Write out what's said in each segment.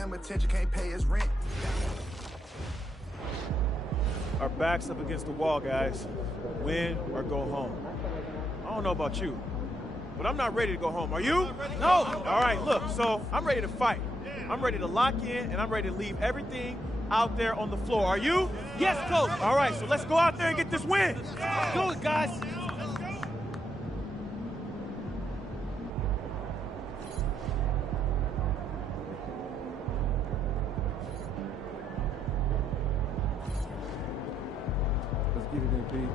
him attention, can't pay his rent. Our back's up against the wall, guys. Win or go home. I don't know about you, but I'm not ready to go home. Are you? No. All right, look, so I'm ready to fight. I'm ready to lock in, and I'm ready to leave everything out there on the floor. Are you? Yes, coach. All right, so let's go out there and get this win. Let's do it, guys. Let's get it in, Pete.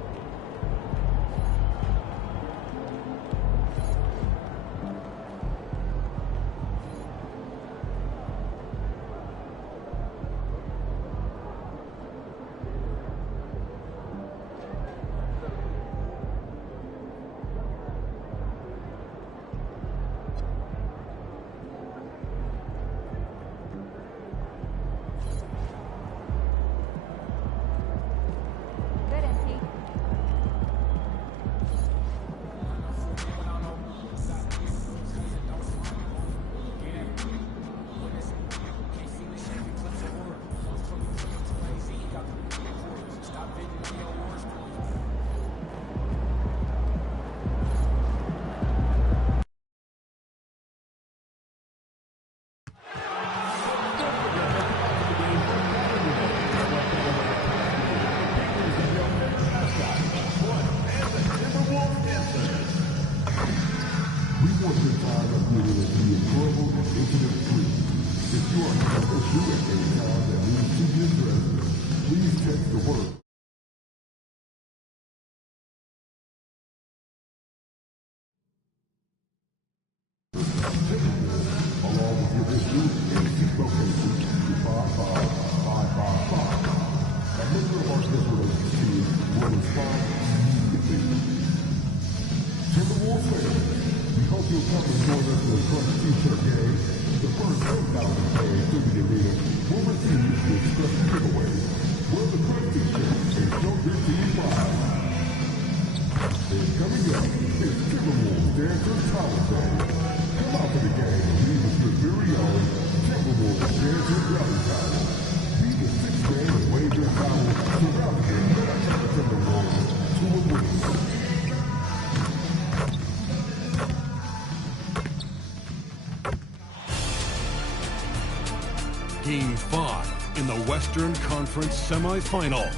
Game 5 in the Western Conference semifinals.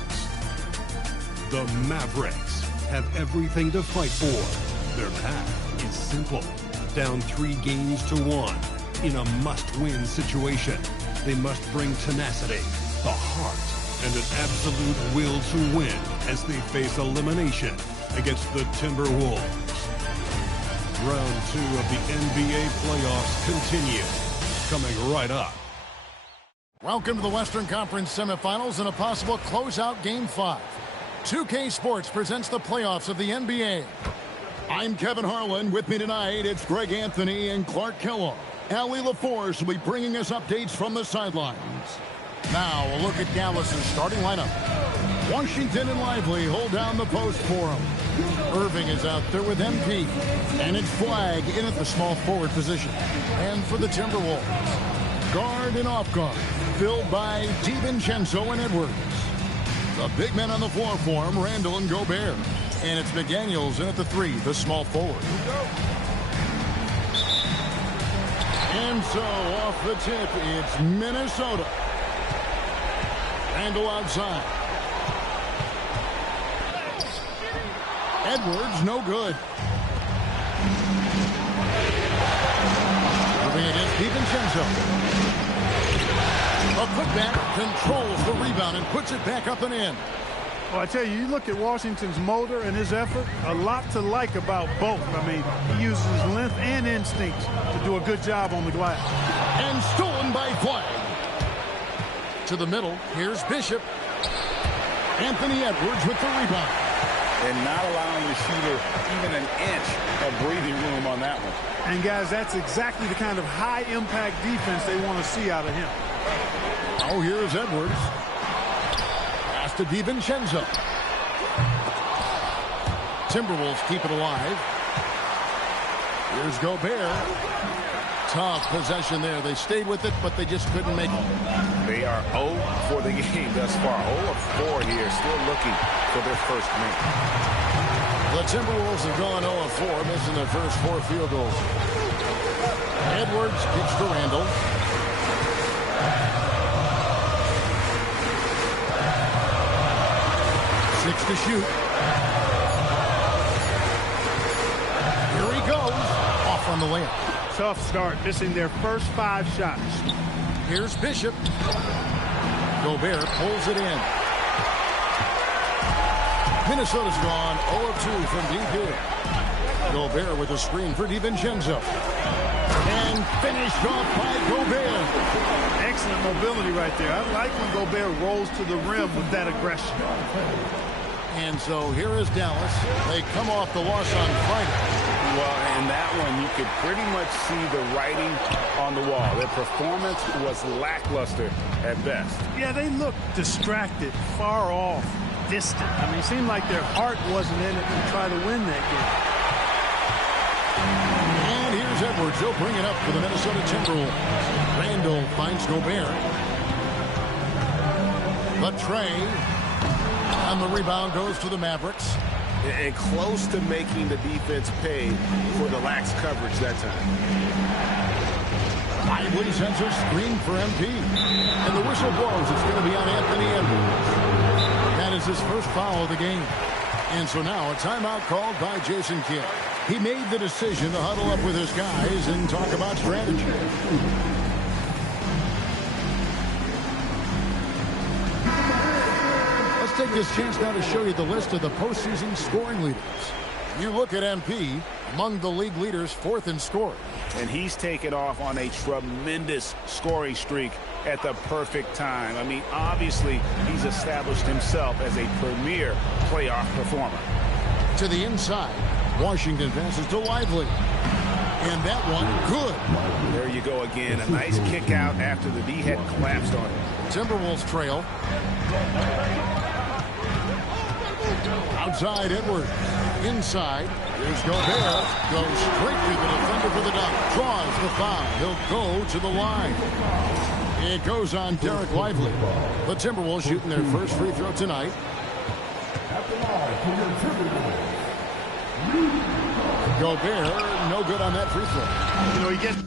The Mavericks have everything to fight for. Their path is simple. Down 3 games to 1 in a must-win situation. They must bring tenacity, the heart, and an absolute will to win as they face elimination against the Timberwolves. Round 2 of the NBA playoffs continue. Coming right up. Welcome to the Western Conference semifinals and a possible closeout Game 5. 2K Sports presents the playoffs of the NBA. I'm Kevin Harlan. With me tonight, it's Greg Anthony and Clark Kellogg. Allie LaForce will be bringing us updates from the sidelines. Now, a look at Dallas' starting lineup. Washington and Lively hold down the post for him. Irving is out there with MP. And it's Flagg in at the small forward position. And for the Timberwolves, guard and off guard, filled by DiVincenzo and Edwards. The big men on the floor for him, Randall and Gobert. And it's McDaniels in at the 3, the small forward. And so, off the tip, it's Minnesota. Randall outside. Edwards, no good. Moving against DiVincenzo. A putback, controls the rebound and puts it back up and in. Well, I tell you, you look at Washington's motor and his effort, a lot to like about both. I mean, he uses length and instincts to do a good job on the glass. And stolen by Flagg. To the middle, here's Bishop. Anthony Edwards with the rebound. And not allowing the shooter even an inch of breathing room on that one. And, guys, that's exactly the kind of high-impact defense they want to see out of him. Oh, here's Edwards. Pass to DiVincenzo. Timberwolves keep it alive. Here's Gobert. Tough possession there. They stayed with it, but they just couldn't make it. They are 0 for the game thus far. 0 of 4 here, still looking for their first win. The Timberwolves have gone 0 of 4, missing their first 4 field goals. Edwards kicks to Randall. Six to shoot. Here he goes. Off on the layup. Tough start, missing their first 5 shots. Here's Bishop. Gobert pulls it in. Minnesota's gone 0 of 2 from deep here. Gobert with a screen for DiVincenzo. And finished off by Gobert. Excellent mobility right there. I like when Gobert rolls to the rim with that aggression. And so here is Dallas. They come off the loss on Friday. Well, in that one, you could pretty much see the writing on the wall. Their performance was lackluster at best. Yeah, they looked distracted, far off, distant. I mean, it seemed like their heart wasn't in it to try to win that game. And here's Edwards. He'll bring it up for the Minnesota Timberwolves. Randall finds Gobert. The tray. And the rebound goes to the Mavericks. And close to making the defense pay for the lax coverage that time. Lively sends a screen for MP. And the whistle blows. It's going to be on Anthony Edwards. That is his first foul of the game. And so now a timeout called by Jason Kidd. He made the decision to huddle up with his guys and talk about strategy. Take this chance now to show you the list of the postseason scoring leaders. You look at MP, among the league leaders, 4th in scoring. And he's taken off on a tremendous scoring streak at the perfect time. I mean, obviously, he's established himself as a premier playoff performer. To the inside, Washington passes to Lively. And that one, good. There you go again. A nice kick out after the D had collapsed on him. Timberwolves trail. Outside, Edwards. Inside, here's Gobert. Goes straight to the defender for the dunk. Draws the foul. He'll go to the line. It goes on Derek Lively. The Timberwolves shooting their first free throw tonight. Gobert, no good on that free throw. You know, he gets...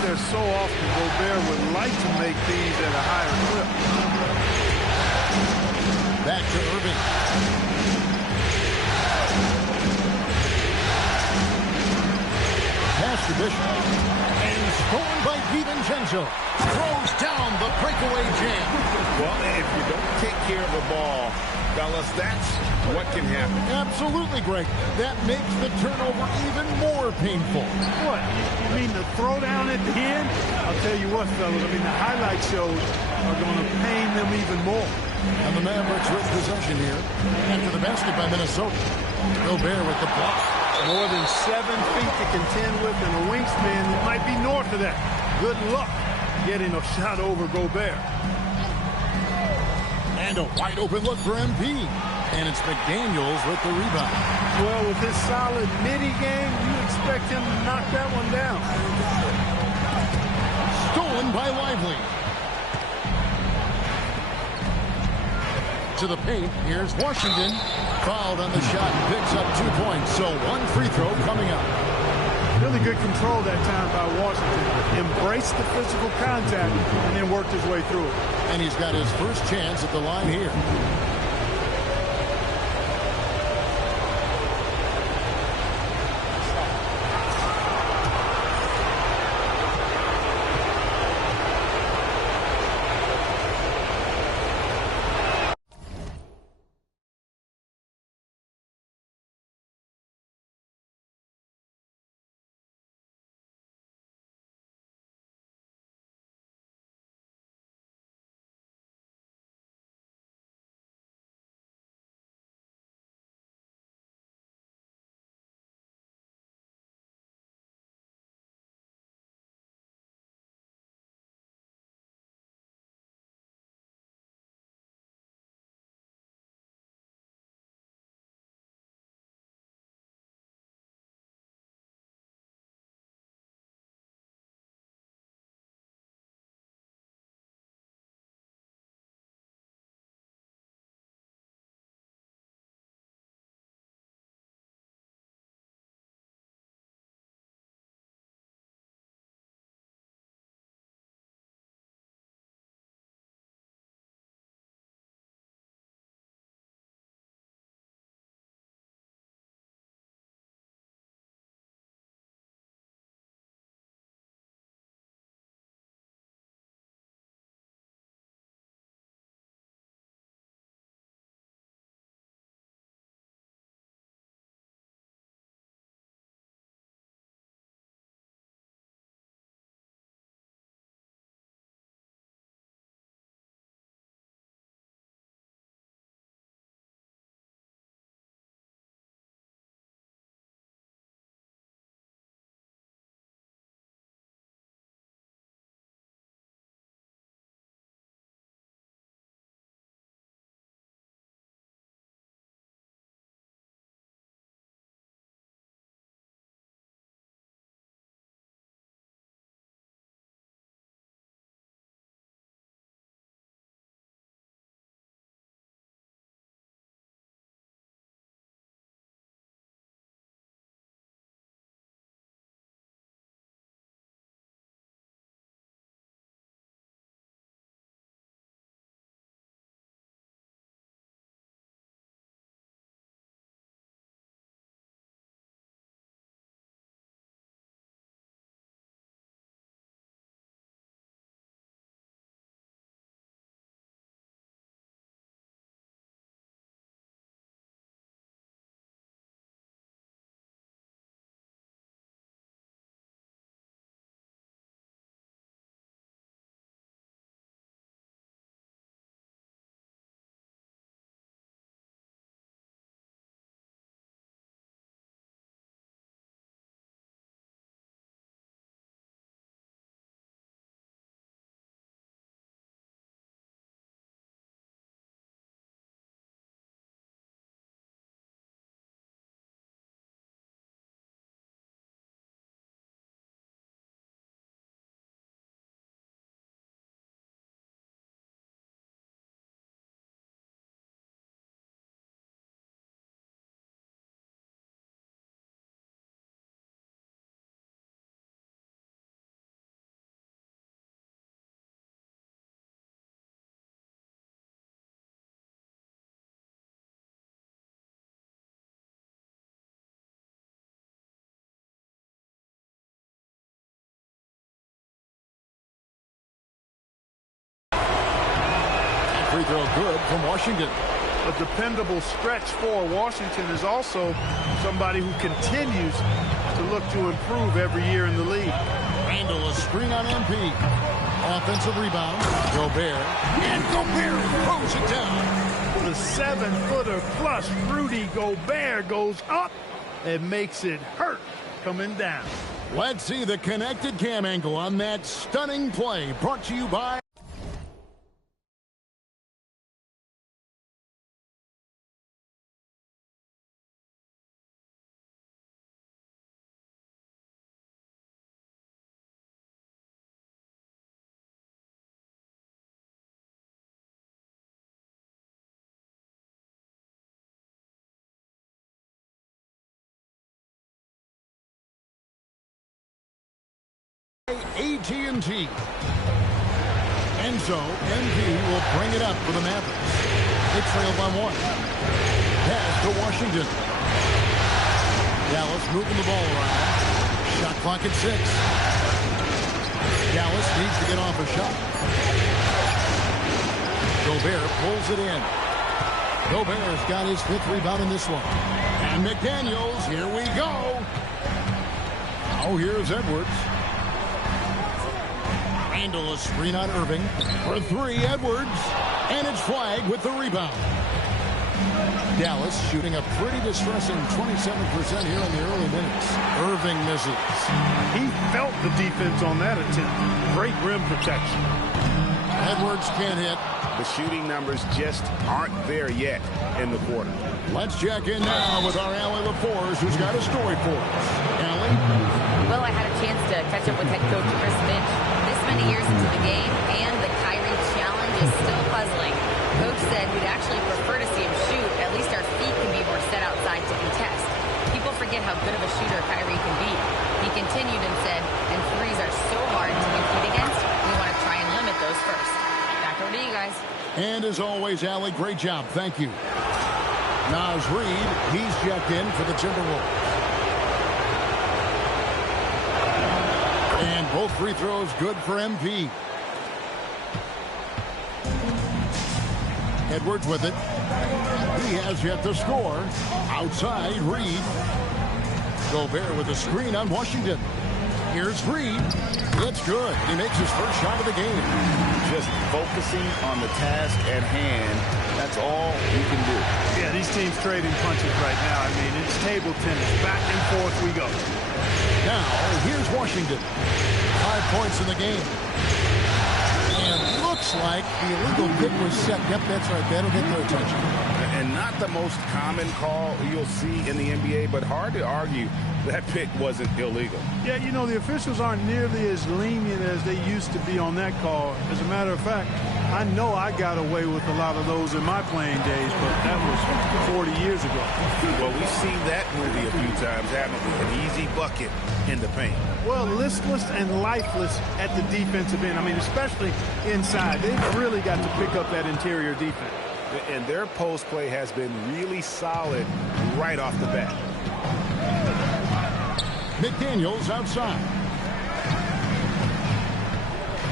There so often, Gobert would like to make these at a higher clip. Back to Irving. Pass to Bishop. And stolen by DiVincenzo. Throws down the breakaway jam. Well, if you don't take care of the ball, fellas, that's what can happen. Absolutely, Greg. That makes the turnover even more painful. What? You mean the throwdown at the end? I'll tell you what, fellas. I mean, the highlight shows are going to pain them even more. And the Mavericks with possession here. After the basket by Minnesota. Gobert with the block. More than 7 feet to contend with and a wingspan that might be north of that. Good luck getting a shot over Gobert. And a wide open look for MP. And it's McDaniels with the rebound. Well, with his solid midi game, you expect him to knock that one down. Stolen by Lively. To the paint, here's Washington. Fouled on the shot and picks up 2 points. So 1 free throw coming up. Really good control that time by Washington. Embraced the physical contact and then worked his way through it. And he's got his first chance at the line here. free throw good from Washington. A dependable stretch for Washington is also somebody who continues to look to improve every year in the league. Randall, a screen on MP. Offensive rebound. Gobert. And Gobert throws it down. The 7-footer plus Rudy Gobert goes up and makes it hurt coming down. Let's see the connected cam angle on that stunning play. Brought to you by... AT&T. Enzo, MP will bring it up for the Mavericks. They trail by 1. Pass to Washington. Dallas moving the ball around. Shot clock at 6. Dallas needs to get off a shot. Gobert pulls it in. Gobert's got his 5th rebound in this one. And McDaniels, here we go. Now here's Edwards. Randall, a screen on Irving. For 3, Edwards. And it's flagged with the rebound. Dallas shooting a pretty distressing 27% here in the early minutes. Irving misses. He felt the defense on that attempt. Great rim protection. Edwards can't hit. The shooting numbers just aren't there yet in the quarter. Let's check in now with our Allie LaForce, who's got a story for us. Allie? Well, I had a chance to catch up with head coach Chris Finch this many years into the game, and the Kyrie challenge is still puzzling. Coach said we'd actually prefer to see him shoot. At least our feet can be more set outside to contest. People forget how good of a shooter Kyrie can be. He continued and said, and threes are so hard to compete against, we want to try and limit those first. Back over to you guys. And as always, Allie, great job. Thank you. Naz Reid, he's checked in for the Timberwolves. And both free throws good for MP. Edwards with it. He has yet to score. Outside, Reid. Gobert with a screen on Washington. Here's Reid. It's good. He makes his first shot of the game. Just focusing on the task at hand. That's all you can do. Yeah, these teams trading punches right now. I mean, it's table tennis. Back and forth we go. Now, here's Washington. 5 points in the game. And looks like the illegal pick was set. Yep, that's right. That'll get their attention. And not the most common call you'll see in the NBA, but hard to argue that pick wasn't illegal. Yeah, you know, the officials aren't nearly as lenient as they used to be on that call. As a matter of fact, I know I got away with a lot of those in my playing days, but that was 40 years ago. Well, we've seen that movie a few times, haven't we? An easy bucket in the paint. Well, listless and lifeless at the defensive end. I mean, especially inside. They've really got to pick up that interior defense. And their post play has been really solid right off the bat. McDaniels outside.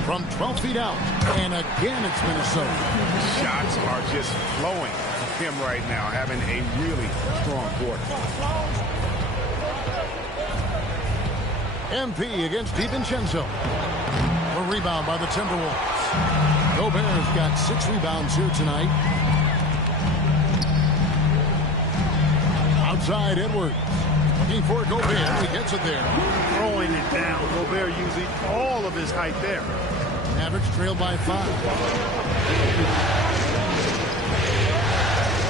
From 12 feet out. And again, it's Minnesota. Shots are just flowing for him right now, having a really strong quarter. MP against DiVincenzo. A rebound by the Timberwolves. Gobert's got 6 rebounds here tonight. Outside, Edwards. Looking for Gobert. He gets it there. Throwing it down. Gobert using all of his height there. Mavericks trail by 5.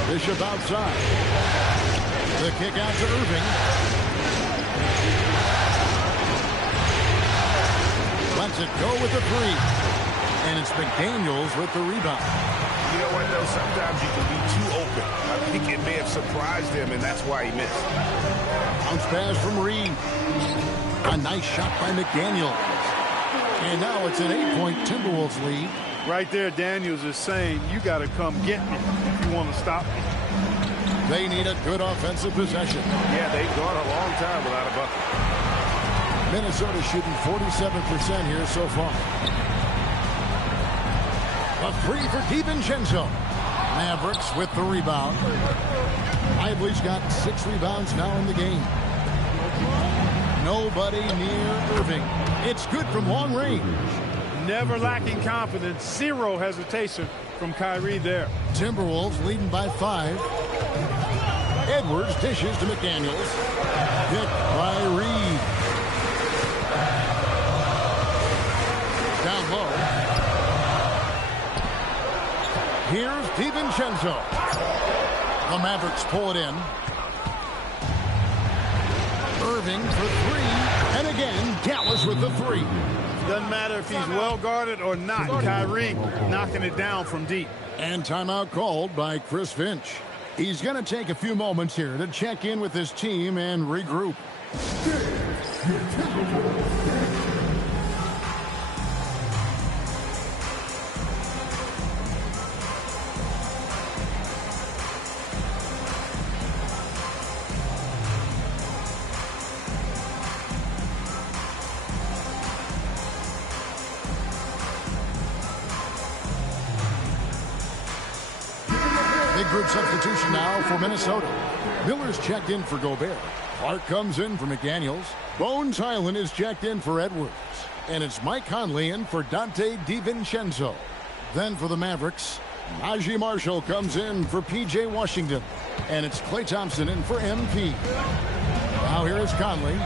Bishop outside. The kick out to Irving. Lets it go with the 3. And it's McDaniels with the rebound. You know what, though? Sometimes you can be too open. I think it may have surprised him, and that's why he missed. Bounce pass from Reid. A nice shot by McDaniels. And now it's an 8-point Timberwolves lead. Right there, Daniels is saying, you got to come get me if you want to stop me. They need a good offensive possession. Yeah, they've gone a long time without a bucket. Minnesota shooting 47% here so far. A three for DiVincenzo. Mavericks with the rebound. Lively's got 6 rebounds now in the game. Nobody near Irving. It's good from long range. Never lacking confidence. Zero hesitation from Kyrie there. Timberwolves leading by 5. Edwards dishes to McDaniels. Picked by Reed. Down low. Here's DiVincenzo. The Mavericks pull it in. Irving for 3. And again, Dallas with the 3. Doesn't matter if he's well guarded or not. Kyrie knocking it down from deep. And timeout called by Chris Finch. He's going to take a few moments here to check in with his team and regroup. Big group substitution now for Minnesota. Miller's checked in for Gobert. Clark comes in for McDaniels. Bones Hyland is checked in for Edwards. And it's Mike Conley in for Dante DiVincenzo. Then for the Mavericks, Najee Marshall comes in for P.J. Washington. And it's Klay Thompson in for MP. Now here is Conley.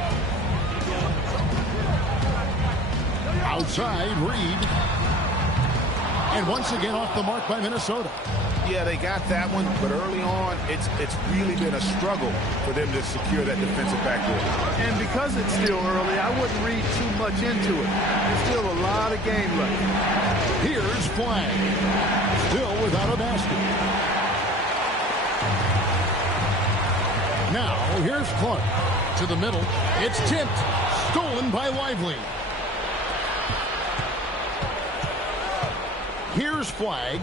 Outside, Reed. And once again off the mark by Minnesota. Yeah, they got that one, but early on, it's really been a struggle for them to secure that defensive backcourt. And because it's still early, I wouldn't read too much into it. There's still a lot of game left. Here's Flag. Still without a basket. Now, here's Clark. To the middle. It's tipped. Stolen by Lively. Here's Flag.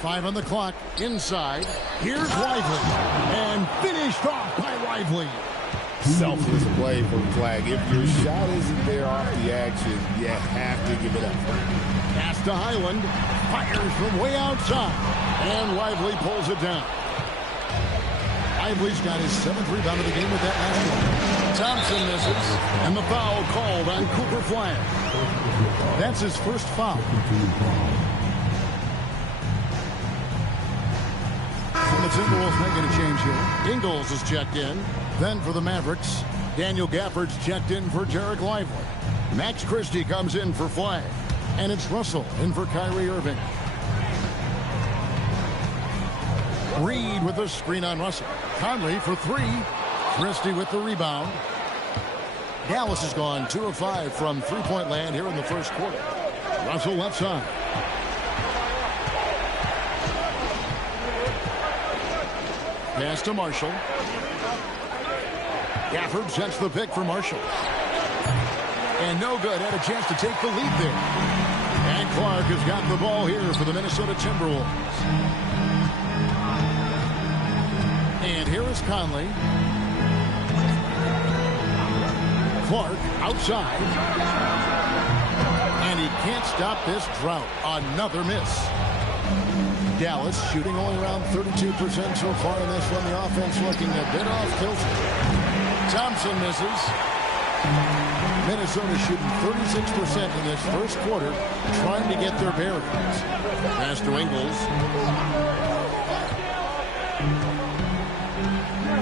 Five on the clock. Inside. Here's Lively. And finished off by Lively. Selfless play from Flag. If your shot isn't there off the action, you have to give it up. Pass to Hyland. Fires from way outside. And Lively pulls it down. Lively's got his 7th rebound of the game with that last one. Thompson misses. And the foul called on Cooper Flag. That's his first foul. And the Timberwolves making a change here. Ingles is checked in. Then for the Mavericks, Daniel Gafford's checked in for Derek Lively. Max Christie comes in for Flag. And it's Russell in for Kyrie Irving. Reed with the screen on Russell. Conley for 3. Christie with the rebound. Dallas has gone 2 of 5 from three-point land here in the first quarter. Russell left side. Pass to Marshall. Gafford sets the pick for Marshall. And no good. Had a chance to take the lead there. And Clark has got the ball here for the Minnesota Timberwolves. And here is Conley. Clark outside. And he can't stop this drought. Another miss. Dallas shooting only around 32% so far in this one. The offense looking a bit off kilter. Thompson misses. Minnesota shooting 36% in this first quarter, trying to get their bearings. Pass to Ingles.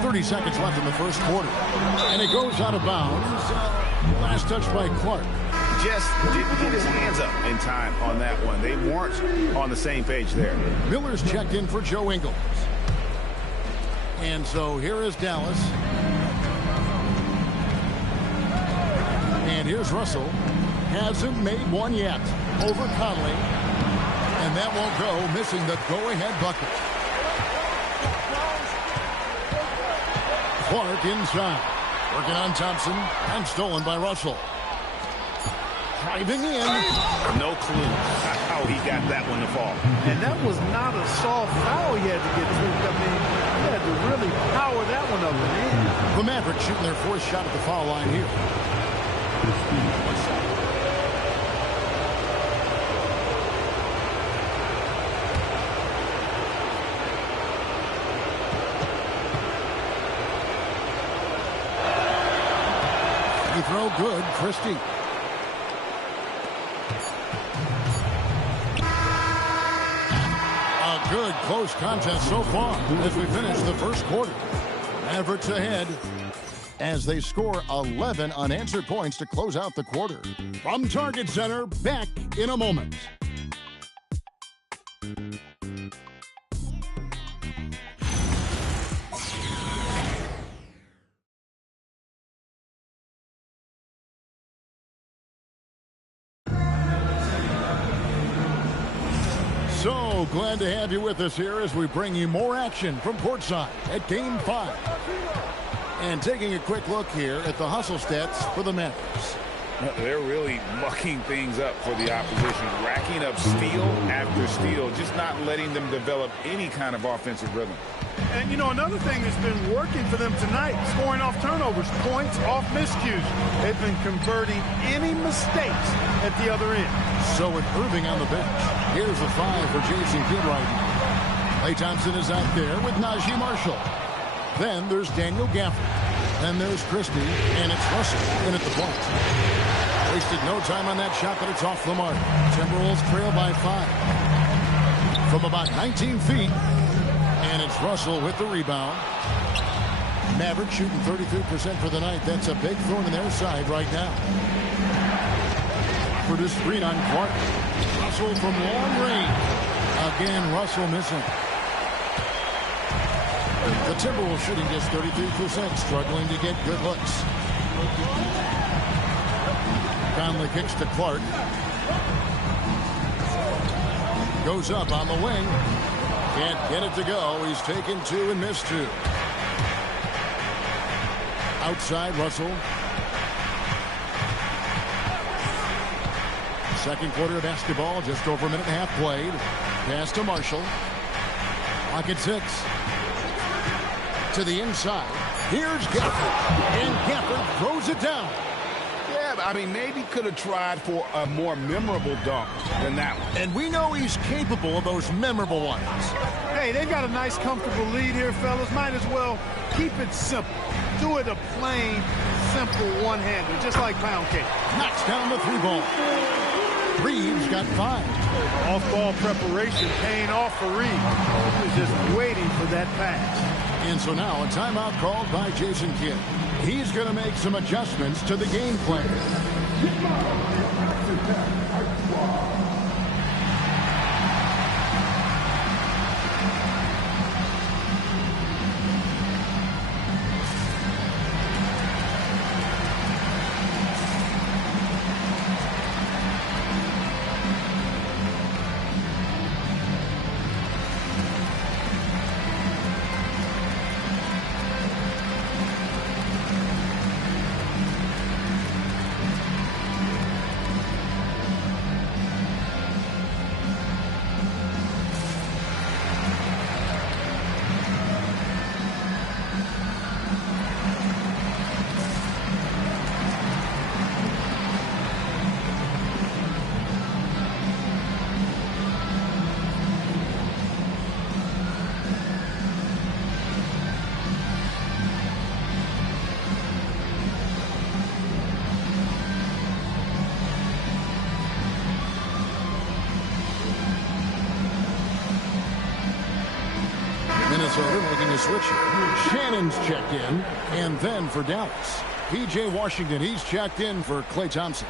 30 seconds left in the first quarter. And it goes out of bounds. Last touch by Clark. Just didn't get his hands up in time on that one. They weren't on the same page there. Miller's checked in for Joe Ingles. And so here is Dallas. And here's Russell. Hasn't made one yet. Over Conley. And that won't go, missing the go-ahead bucket. Clark inside. Working on Thompson. And stolen by Russell. Driving in. No clue how he got that one to fall. And that was not a soft foul he had to get to. I mean, he had to really power that one up and in. The Mavericks shooting their fourth shot at the foul line here. Free throw good, Christie. A good close contest so far as we finish the first quarter. Mavericks ahead as they score 11 unanswered points to close out the quarter. From Target Center, back in a moment. So glad to have you with us here as we bring you more action from courtside at Game 5. And taking a quick look here at the hustle stats for the Mavericks. They're really mucking things up for the opposition, racking up steal after steal, just not letting them develop any kind of offensive rhythm. And, you know, another thing that's been working for them tonight, scoring off turnovers, points off miscues. They've been converting any mistakes at the other end. So with Irving on the bench, here's a 5 for Jason Kidd right now. Klay Thompson is out there with Najee Marshall. Then there's Daniel Gafford. Then there's Christie, and it's Russell in at the point. Wasted no time on that shot, but it's off the mark. Timberwolves trail by 5. From about 19 feet, and it's Russell with the rebound. Mavericks shooting 33% for the night. That's a big thorn in their side right now. For the screen on Clark. Russell from long range. Again, Russell missing. The Timberwolves shooting just 33%, struggling to get good looks. Conley kicks to Clark. Goes up on the wing. Can't get it to go. He's taken 2 and missed 2. Outside, Russell. Second quarter of basketball, just over a minute and a half played. Pass to Marshall. Clock at 6. To the inside. Here's Gafford. And Gafford throws it down. Yeah, I mean, maybe could have tried for a more memorable dunk than that one. And we know he's capable of those memorable ones. Hey, they've got a nice, comfortable lead here, fellas. Might as well keep it simple. Do it a plain, simple one-hander, just like pound cake. Knocks down the 3 ball. Reeves got 5. Off-ball preparation paying off for Reeves. He was just waiting for that pass. And so now a timeout called by Jason Kidd. He's going to make some adjustments to the game plan. Minnesota looking to switch it. Shannon's checked in. And then for Dallas, P.J. Washington, he's checked in for Klay Thompson.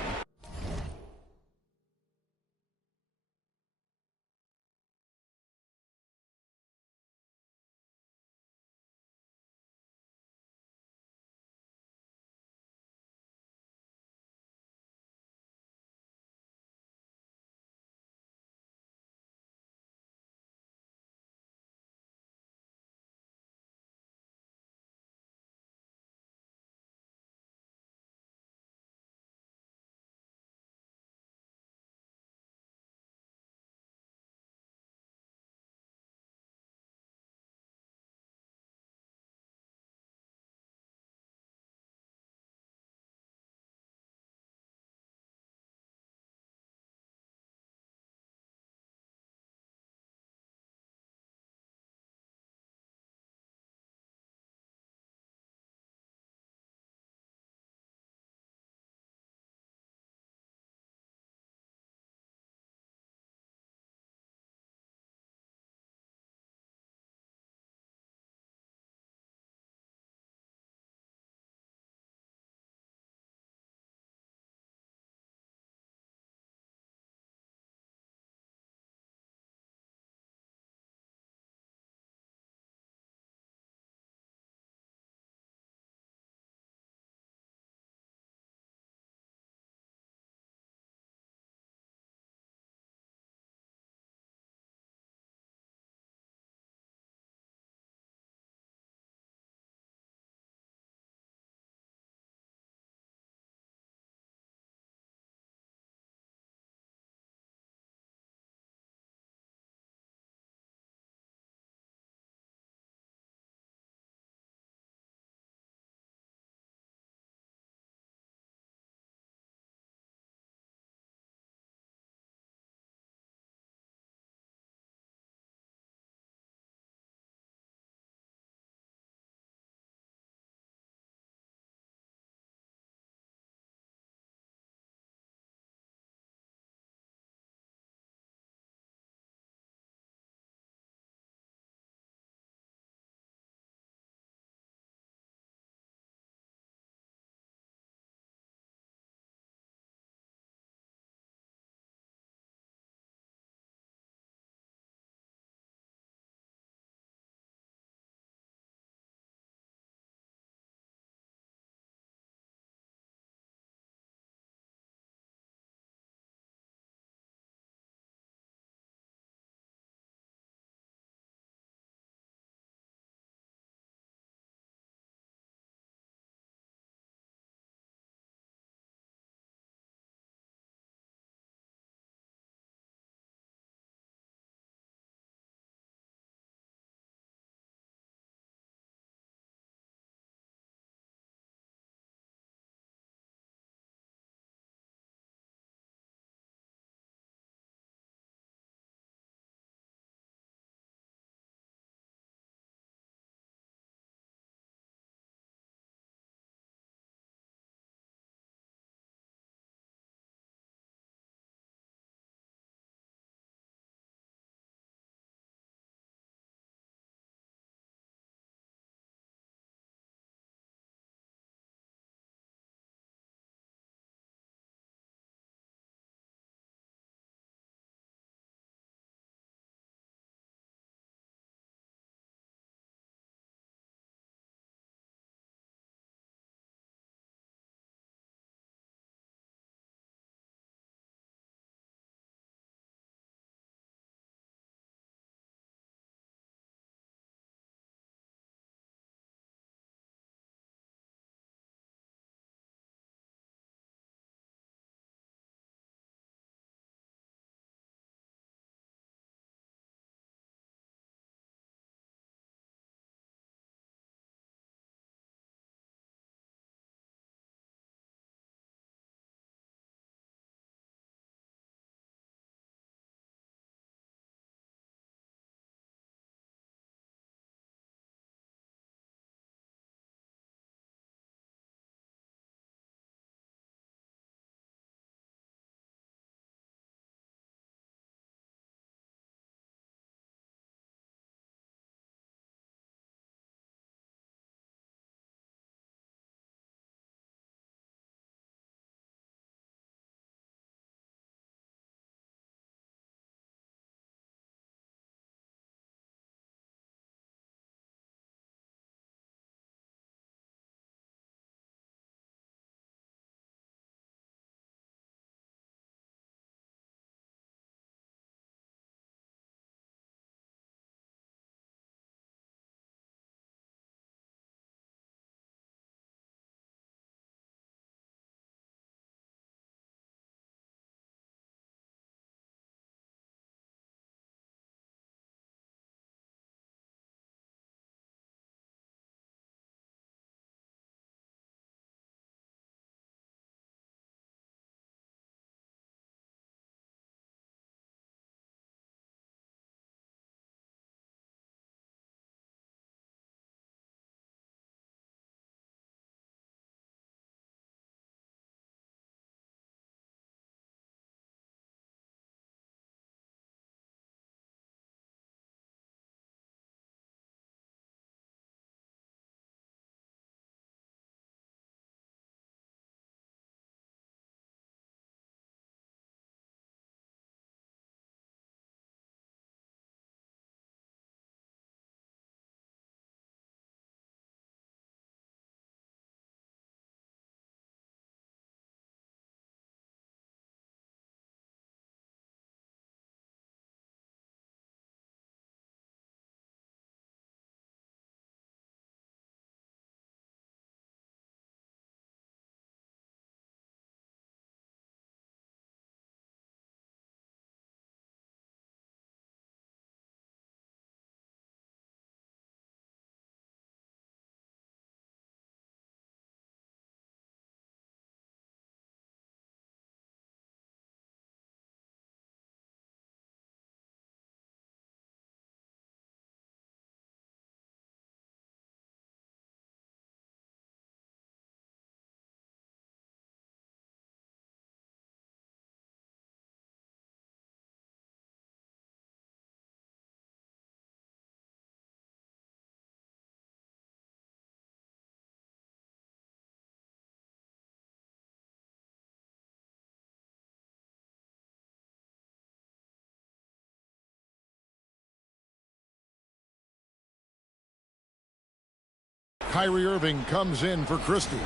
Kyrie Irving comes in for Christie.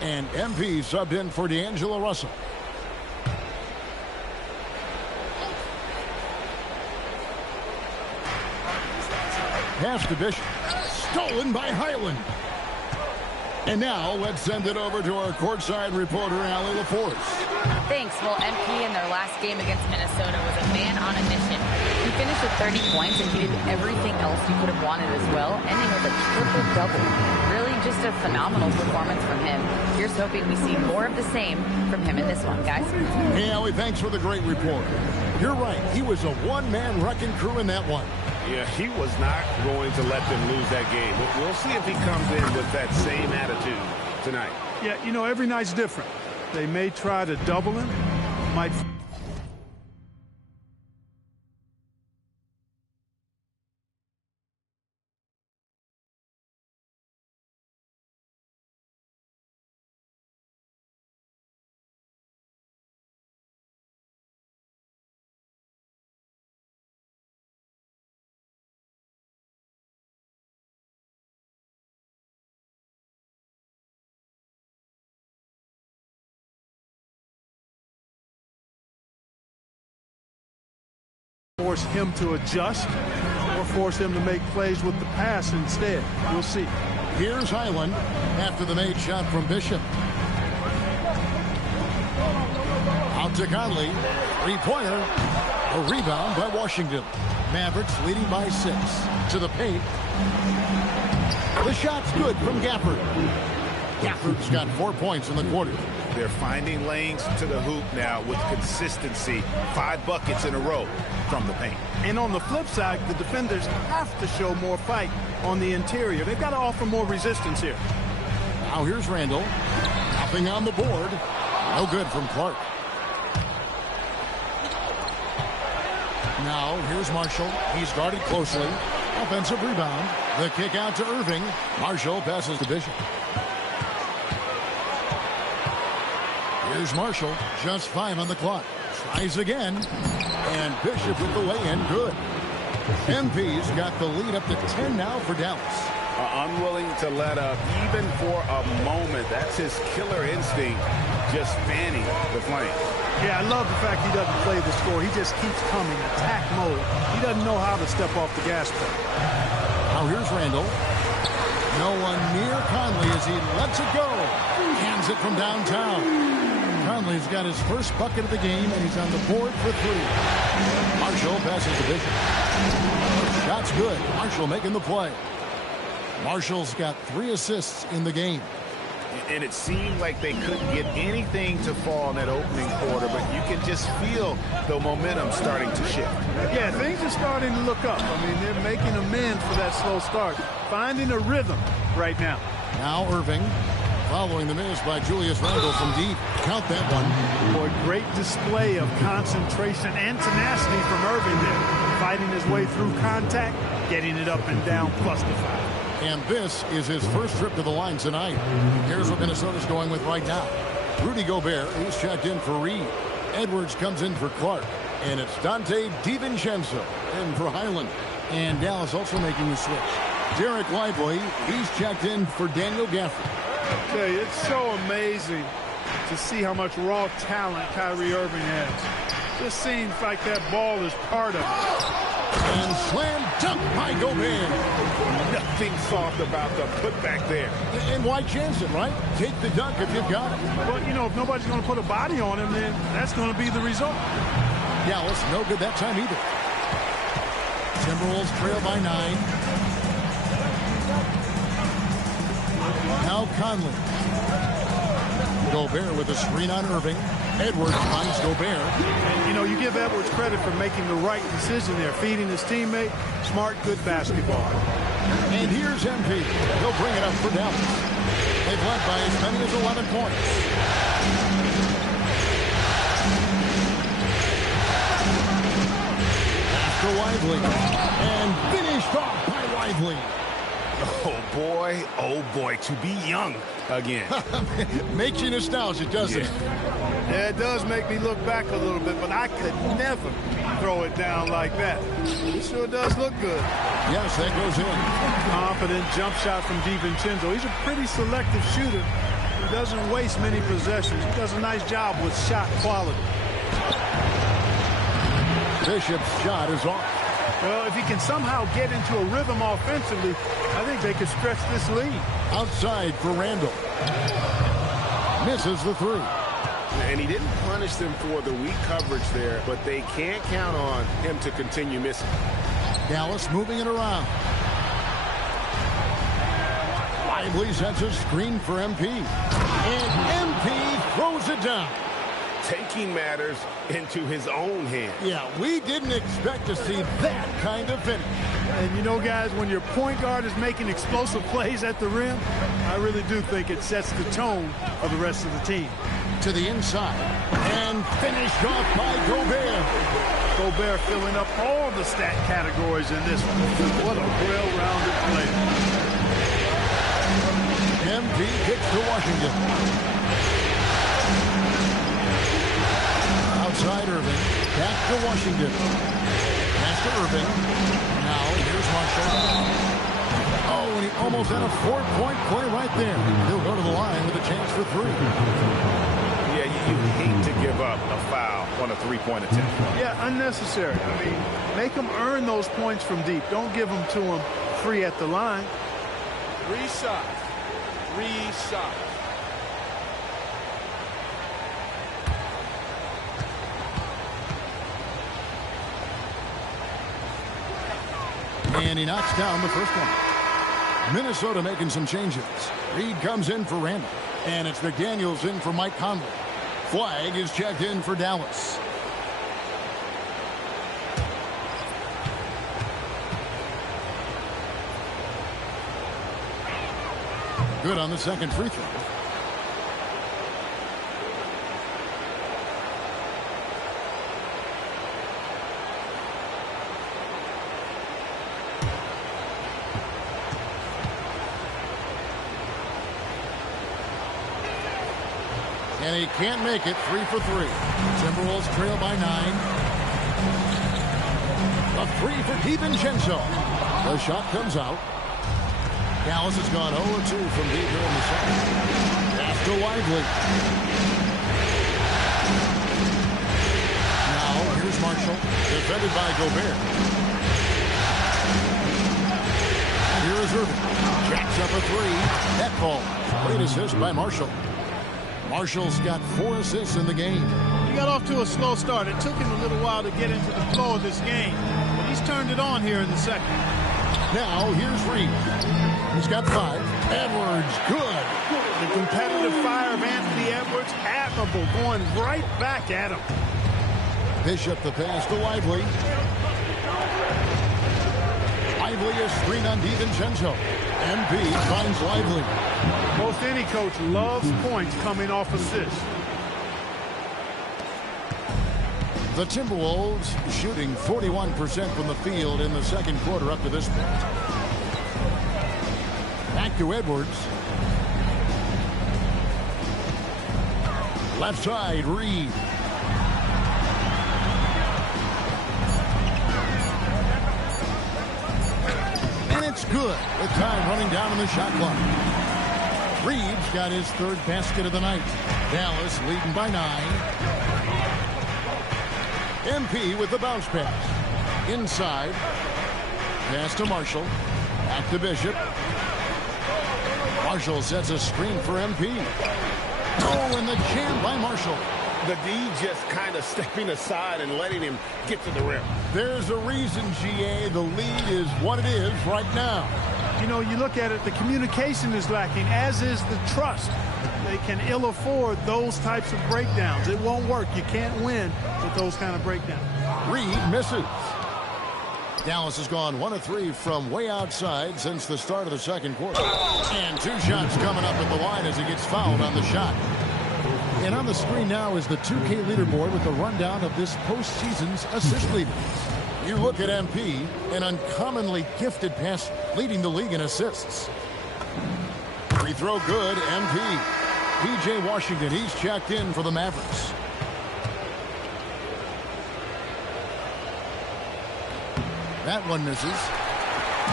And MP subbed in for D'Angelo Russell. Pass to Bishop. Stolen by Highland. And now let's send it over to our courtside reporter, Allie LaForce. Thanks. Well, MP in their last game against Minnesota was a man on a mission. He finished with 30 points, and he did everything else you could have wanted as well, ending with a triple-double. Really just a phenomenal performance from him. Here's hoping we see more of the same from him in this one, guys. Hey, Allie, thanks for the great report. You're right. He was a one-man wrecking crew in that one. Yeah, he was not going to let them lose that game. But we'll see if he comes in with that same attitude tonight. Yeah, you know, every night's different. They may try to double him, might... force him to adjust or force him to make plays with the pass instead. We'll see. Here's Highland after the made shot from Bishop. Out to Conley. Three-pointer. A rebound by Washington. Mavericks leading by 6. To the paint. The shot's good from Gafford. Gafford's got 4 points in the quarter. They're finding lanes to the hoop now with consistency. 5 buckets in a row from the paint. And on the flip side, the defenders have to show more fight on the interior. They've got to offer more resistance here. Now here's Randall. Nothing on the board. No good from Clark. Now here's Marshall. He's guarded closely. Offensive rebound. The kick out to Irving. Marshall passes to Bishop. Here's Marshall, just 5 on the clock. Tries again, and Bishop with the lay-in, good. MP's got the lead up to 10 now for Dallas. Unwilling to let up, even for a moment. That's his killer instinct, just fanning the flame. Yeah, I love the fact he doesn't play the score. He just keeps coming, attack mode. He doesn't know how to step off the gas pedal. Now here's Randall. No one near Conley as he lets it go. Hands it from downtown. Conley's got his first bucket of the game, and he's on the board for 3. Marshall passes to Bishop. Shot's good. Marshall making the play. Marshall's got 3 assists in the game. And it seemed like they couldn't get anything to fall in that opening quarter, but you can just feel the momentum starting to shift. Yeah, things are starting to look up. I mean, they're making amends for that slow start, finding a rhythm right now. Now Irving, following the miss by Julius Randle from deep. Count that one. Boy, great display of concentration and tenacity from Irving there. Fighting his way through contact, getting it up and down, plus the foul. And this is his first trip to the line tonight. Here's what Minnesota's going with right now. Rudy Gobert, who's checked in for Reed. Edwards comes in for Clark. And it's Dante DiVincenzo in for Highland. And Dallas also making the switch. Derek Lively, he's checked in for Daniel Gafford. Okay, it's so amazing to see how much raw talent Kyrie Irving has. Just seems like that ball is part of it. And slam dunk by Gobert. Nothing soft about the putback there. And why chance it, right? Take the dunk if you've got it. But, you know, if nobody's going to put a body on him, then that's going to be the result. Dallas, no good that time either. Timberwolves trail by 9. Now Conley. Gobert with a screen on Irving. Edwards finds Gobert. And, you know, you give Edwards credit for making the right decision there, feeding his teammate. Smart, good basketball. And here's MP. He'll bring it up for Dallas. They've led by as many as 11 points. After Lively. And finished off by Lively. Oh boy, to be young again. Makes you nostalgic, doesn't it? Yeah, it does make me look back a little bit, but I could never throw it down like that. He sure does look good. Yes, that goes in. Confident jump shot from DiVincenzo. He's a pretty selective shooter. He doesn't waste many possessions. He does a nice job with shot quality. Bishop's shot is off. Well, if he can somehow get into a rhythm offensively, I think they could stretch this lead. Outside for Randall. Misses the three. And he didn't punish them for the weak coverage there, but they can't count on him to continue missing. Dallas moving it around. Lively sets a screen for MP. And MP throws it down. Taking matters into his own hands. Yeah, we didn't expect to see that kind of finish. And you know, guys, when your point guard is making explosive plays at the rim, I really do think it sets the tone of the rest of the team. To the inside. And finished off by Gobert. Gobert filling up all the stat categories in this one. What a well-rounded player. MP kicks to Washington. Outside Irving. Back to Washington. Pass to Irving. Now here's Marshall. Oh, and he almost had a 4-point play right there. He'll go to the line with a chance for three. Yeah, you hate to give up a foul on a three-point attempt. Yeah, unnecessary. I mean, make them earn those points from deep. Don't give them to them free at the line. Three shots. And he knocks down the first one. Minnesota making some changes. Reed comes in for Randall. And it's McDaniels in for Mike Conley. Flag is checked in for Dallas. Good on the second free throw. And he can't make it. 3 for 3. Timberwolves trail by 9. A three for DiVincenzo. The shot comes out. Dallas has gone 0-2 from deep here in the second. Pass to Lively. Now here's Marshall. Defended by Gobert. Here is Irving. Jacks up a three. That ball. Great assist by Marshall. Marshall's got 4 assists in the game. He got off to a slow start. It took him a little while to get into the flow of this game. But he's turned it on here in the second. Now here's Reed. He's got 5. Edwards, good. The competitive fire of Anthony Edwards, admirable, going right back at him. Bishop the pass to Lively. Lively is screen on DiVincenzo. MP finds Lively. Most any coach loves points coming off assists. The Timberwolves shooting 41% from the field in the second quarter up to this point. Back to Edwards. Left side, Reed. And it's good with time running down on the shot clock. Reed's got his 3rd basket of the night. Dallas leading by 9. MP with the bounce pass. Inside. Pass to Marshall. Back to Bishop. Marshall sets a screen for MP. Oh, and the jam by Marshall. The D just kind of stepping aside and letting him get to the rim. There's a reason, GA, the lead is what it is right now. You know, you look at it, the communication is lacking, as is the trust. They can ill afford those types of breakdowns. It won't work. You can't win with those kind of breakdowns. Reed misses. Dallas has gone 1 of 3 from way outside since the start of the second quarter. And 2 shots coming up at the line as he gets fouled on the shot. And on the screen now is the 2K leaderboard with a rundown of this postseason's assist leaders. You look at MP, an uncommonly gifted pass leading the league in assists. Free throw good, MP. P.J. Washington, he's checked in for the Mavericks. That one misses.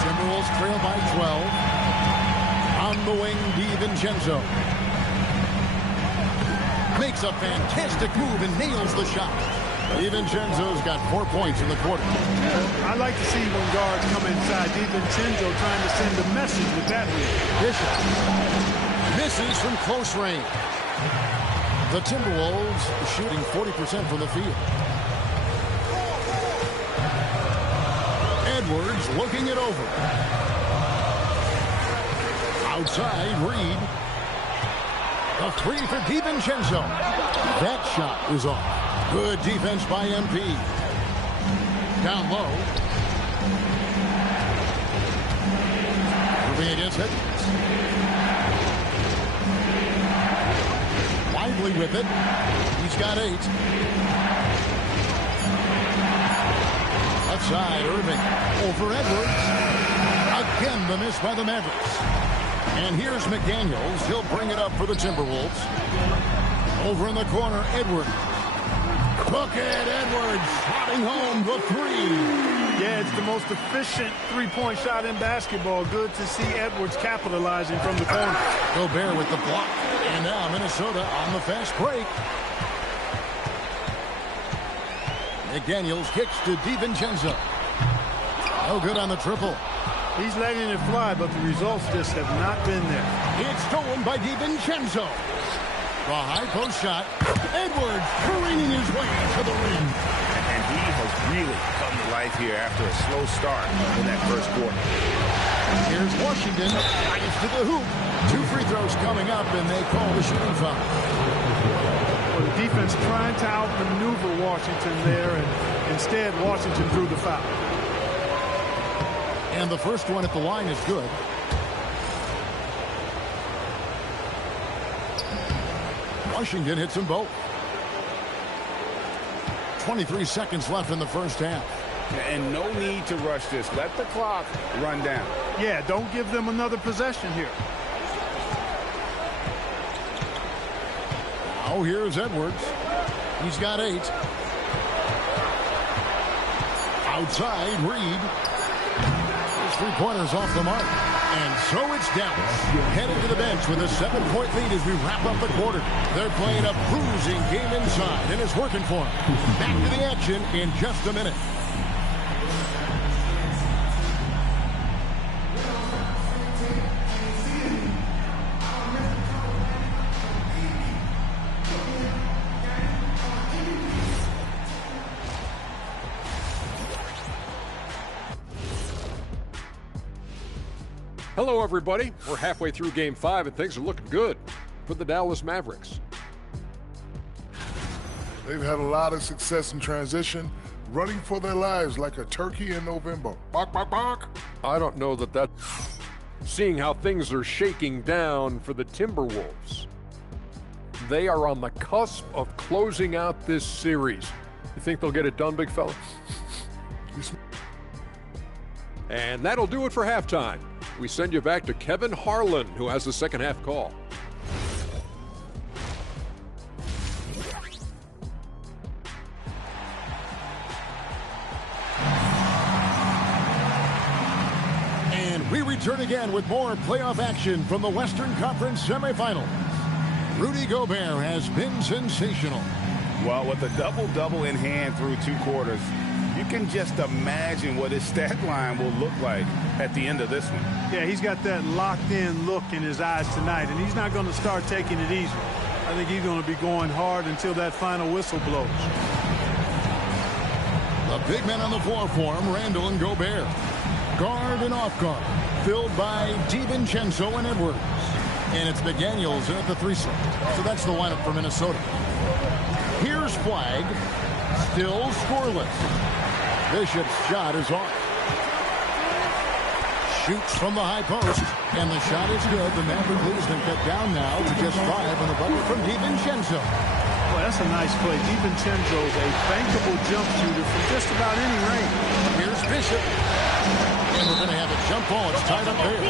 Timberwolves trail by 12. On the wing, DiVincenzo. Makes a fantastic move and nails the shot. DiVincenzo's got 4 points in the quarter. I like to see when guards come inside. DiVincenzo trying to send a message with that move. Bishop misses from close range. The Timberwolves shooting 40% from the field. Edwards looking it over. Outside, Reed. A three for DiVincenzo. That shot is off. Good defense by MP. Down low. Moving against Edwards. Lively with it. He's got 8. Left side, Irving. Over Edwards. Again, the miss by the Mavericks. And here's McDaniels. He'll bring it up for the Timberwolves. Over in the corner, Edwards. Look at Edwards slotting home the 3. Yeah, it's the most efficient three-point shot in basketball. Good to see Edwards capitalizing from the corner. Gobert with the block. And now Minnesota on the fast break. McDaniels kicks to DiVincenzo. No good on the triple. He's letting it fly, but the results just have not been there. It's stolen by DiVincenzo. The high post shot. Edwards careening his way to the rim. And he has really come to life here after a slow start in that first quarter. Here's Washington. Drives to the hoop. 2 free throws coming up, and they call the shooting foul. Well, the defense trying to outmaneuver Washington there, and instead Washington drew the foul. And the first one at the line is good. Washington hits them both. 23 seconds left in the first half. And no need to rush this. Let the clock run down. Yeah, don't give them another possession here. Now here's Edwards. He's got 8. Outside, Reed. His 3-pointers off the mark. And so it's Dallas headed to the bench with a 7-point lead as we wrap up the quarter. They're playing a bruising game inside, and it's working for them. Back to the action in just a minute. Hello, everybody. We're halfway through Game 5, and things are looking good for the Dallas Mavericks. They've had a lot of success in transition, running for their lives like a turkey in November. Bark, bark, bark. I don't know that seeing how things are shaking down for the Timberwolves. They are on the cusp of closing out this series. You think they'll get it done, big fella? And that'll do it for halftime. We send you back to Kevin Harlan, who has the second half call. And we return again with more playoff action from the Western Conference semifinals. Rudy Gobert has been sensational. Well, with a double-double in hand through 2 quarters, you can just imagine what his stat line will look like at the end of this one. Yeah, he's got that locked-in look in his eyes tonight, and he's not going to start taking it easy. I think he's going to be going hard until that final whistle blows. The big men on the floor for him, Randall and Gobert. Guard and off guard, filled by DiVincenzo and Edwards. And it's McDaniels in at the 3 slot. So that's the lineup for Minnesota. Here's Flagg, still scoreless. Bishop's shot is off. Shoots from the high post, and the shot is good. The Maverick lead has been cut down now to just 5 on the bucket from DiVincenzo. Well, that's a nice play. DiVincenzo's a bankable jump shooter from just about any range. Here's Bishop. And we're going to have a jump ball. It's tied up there.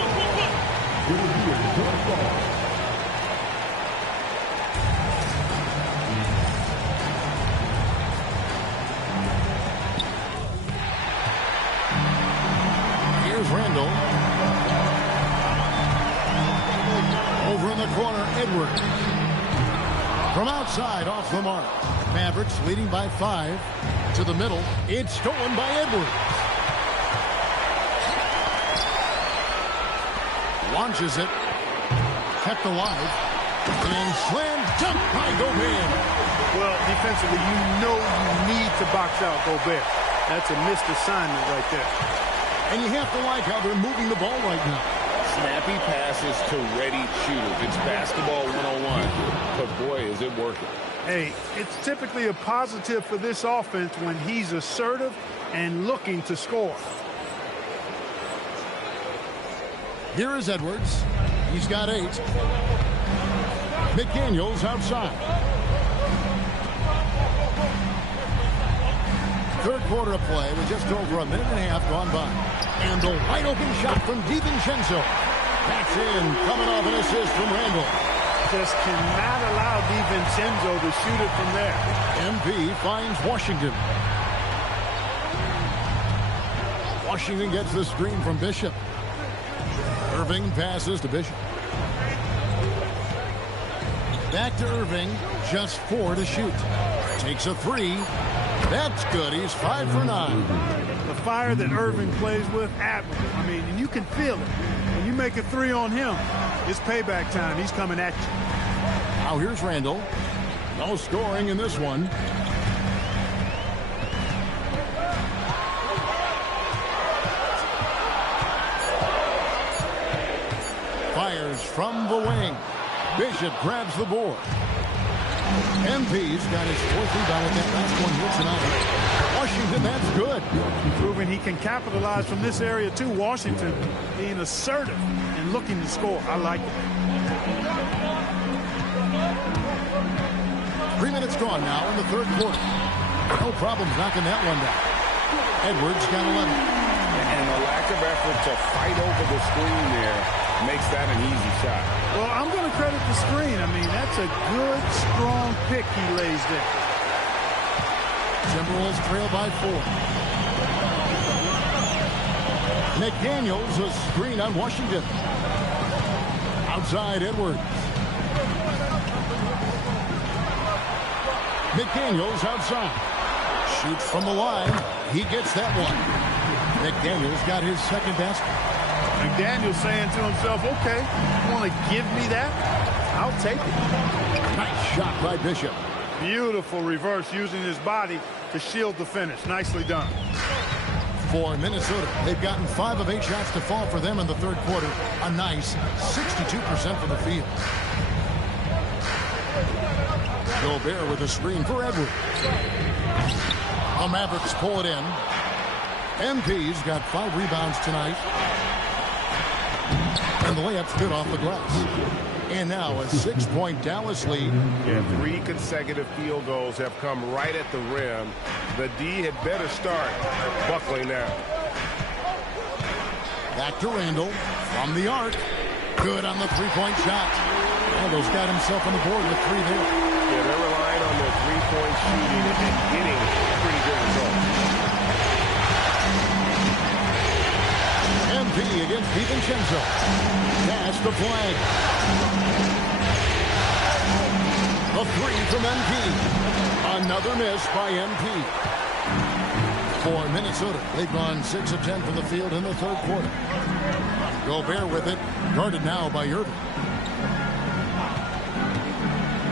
corner, Edwards. From outside, off the mark. Mavericks leading by 5. To the middle. It's stolen by Edwards. Launches it. Kept alive. And slam dunk by Gobert. Well, defensively, you know you need to box out Gobert. That's a missed assignment right there. And you have to like how they're moving the ball right now. Snappy passes to ready shooters. It's basketball 101. But boy, is it working. Hey, it's typically a positive for this offense when he's assertive and looking to score. Here is Edwards. He's got 8. McDaniels outside. Third quarter of play with just over a minute and a half gone by. And the wide open shot from DiVincenzo. That's in, coming off an assist from Randall. Just cannot allow DiVincenzo to shoot it from there. MP finds Washington. Washington gets the screen from Bishop. Irving passes to Bishop. Back to Irving. Just 4 to shoot. Takes a 3. That's good. He's 5 for 9. The fire that Irving plays with, admirable. I mean, and you can feel it. When you make a 3 on him, it's payback time. He's coming at you. Now here's Randall. No scoring in this one. Fires from the wing. Bishop grabs the board. MP's got his 4th rebound with that last one here tonight. Washington, that's good. Proving he can capitalize from this area too. Washington being assertive and looking to score. I like it. 3 minutes gone now in the third quarter. No problem knocking that one down. Edwards got 11. And the lack of effort to fight over the screen there makes that an easy shot. Well, I'm going to credit the screen. I mean, that's a good, strong pick he lays there. Timberwolves trail by 4. McDaniels, a screen on Washington. Outside, Edwards. McDaniels outside. Shoots from the line. He gets that one. McDaniels got his second basket. McDaniels saying to himself, okay, you want to give me that? I'll take it. Nice shot by Bishop. Beautiful reverse using his body to shield the finish. Nicely done. For Minnesota, they've gotten 5 of 8 shots to fall for them in the third quarter. A nice 62% from the field. Gobert with a screen for Edwards. The Mavericks pull it in. MP's got 5 rebounds tonight. And the layup's good off the glass. And now a 6-point Dallas lead. Yeah, 3 consecutive field goals have come right at the rim. The D had better start buckling now. Back to Randall from the arc. Good on the 3-point shot. Randall's got himself on the board with 3 there. Yeah, they're relying on their 3-point shooting and getting pretty good results. MP against DiVincenzo. Pass the flag. The 3 from MP. Another miss by MP. For Minnesota, they've gone 6 of 10 from the field in the third quarter. Gobert with it, guarded now by Irving.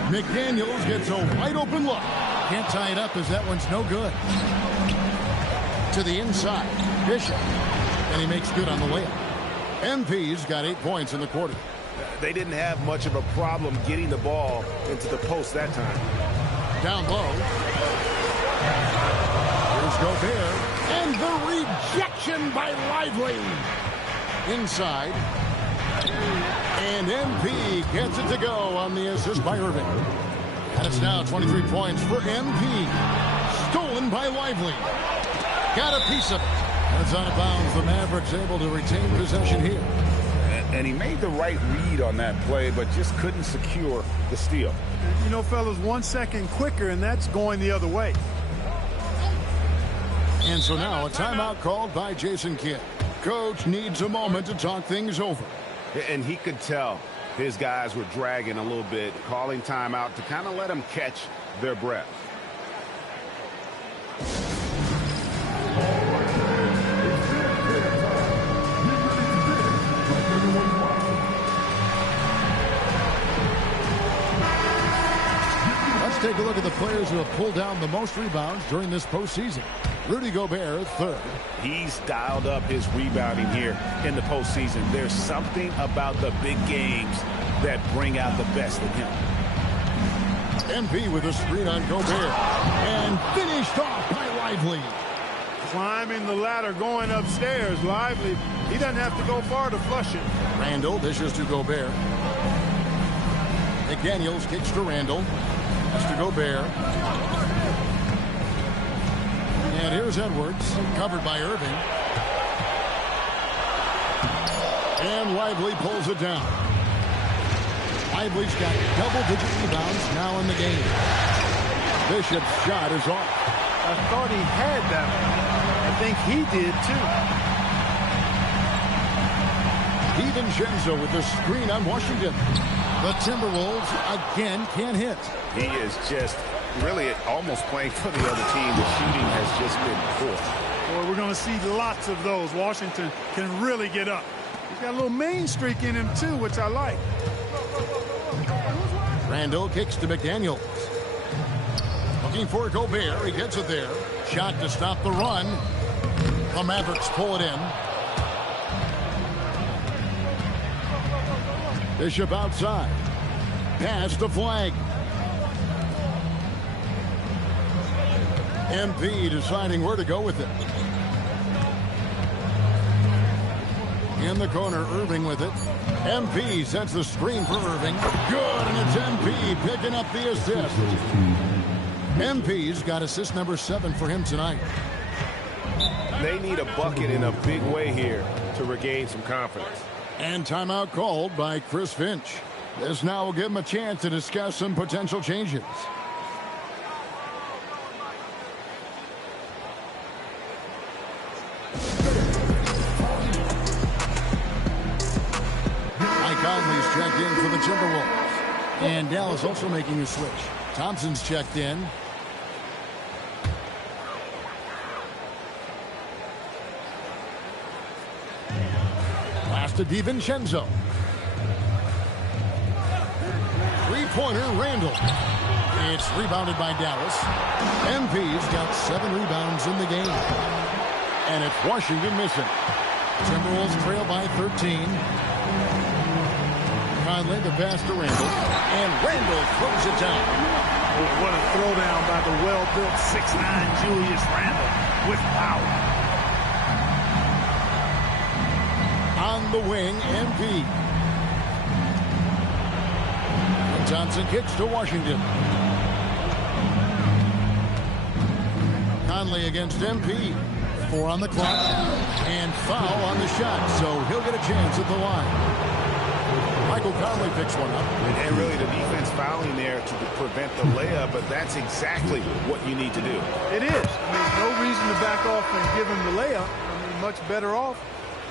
McDaniels gets a wide open look. Can't tie it up as that one's no good. To the inside, Bishop. And he makes good on the layup. MP's got 8 points in the quarter. They didn't have much of a problem getting the ball into the post that time. Down low. Here's Gobert. And the rejection by Lively. Inside. And MP gets it to go on the assist by Irving. And it's now 23 points for MP. Stolen by Lively. Got a piece of it. That's out of bounds. The Mavericks able to retain possession here. And he made the right read on that play, but just couldn't secure the steal. You know, fellas, 1 second quicker, and that's going the other way. And so now a timeout called by Jason Kidd. Coach needs a moment to talk things over. And he could tell His guys were dragging a little bit, calling timeout to kind of let them catch their breath. Let's take a look at the players who have pulled down the most rebounds during this postseason. Rudy Gobert, third. He's dialed up his rebounding here in the postseason. There's something about the big games that bring out the best in him. MP with a screen on Gobert. And finished off by Lively. Climbing the ladder, going upstairs. Lively, he doesn't have to go far to flush it. Randall dishes to Gobert. McDaniels kicks to Randall. That's to Gobert. And here's Edwards, covered by Irving. And Lively pulls it down. Lively's got double-digit rebounds now in the game. Bishop's shot is off. I thought he had that one. I think he did, too. DiVincenzo with the screen on Washington. The Timberwolves again can't hit. He is just really almost playing for the other team. The shooting has just been poor. Boy, we're going to see lots of those. Washington can really get up. He's got a little main streak in him, too, which I like. Randall kicks to McDaniels. Looking for Gobert. He gets it there. Shot to stop the run. The Mavericks pull it in. Bishop outside. Pass to Flag. MP deciding where to go with it. In the corner, Irving with it. MP sets the screen for Irving. Good, and it's MP picking up the assist. MP's got assist number 7 for him tonight. They need a bucket in a big way here to regain some confidence. And timeout called by Chris Finch. This now will give him a chance to discuss some potential changes. Mike Conley's checked in for the Timberwolves. And Dallas also making a switch. Thompson's checked in. Pass to DiVincenzo. Three-pointer, Randall. It's rebounded by Dallas. MP's got 7 rebounds in the game. And it's Washington missing. Timberwolves trail by 13. Conley the pass to Randall. And Randall throws it down. Oh, what a throwdown by the well-built 6'9" Julius Randle with power. On the wing, MP. And Thompson kicks to Washington. Conley against MP. 4 on the clock. And foul on the shot, so he'll get a chance at the line. Michael Conley picks one up. And really the defense fouling there to prevent the layup, but that's exactly what you need to do. It is. I mean, no reason to back off and give him the layup. I mean, much better off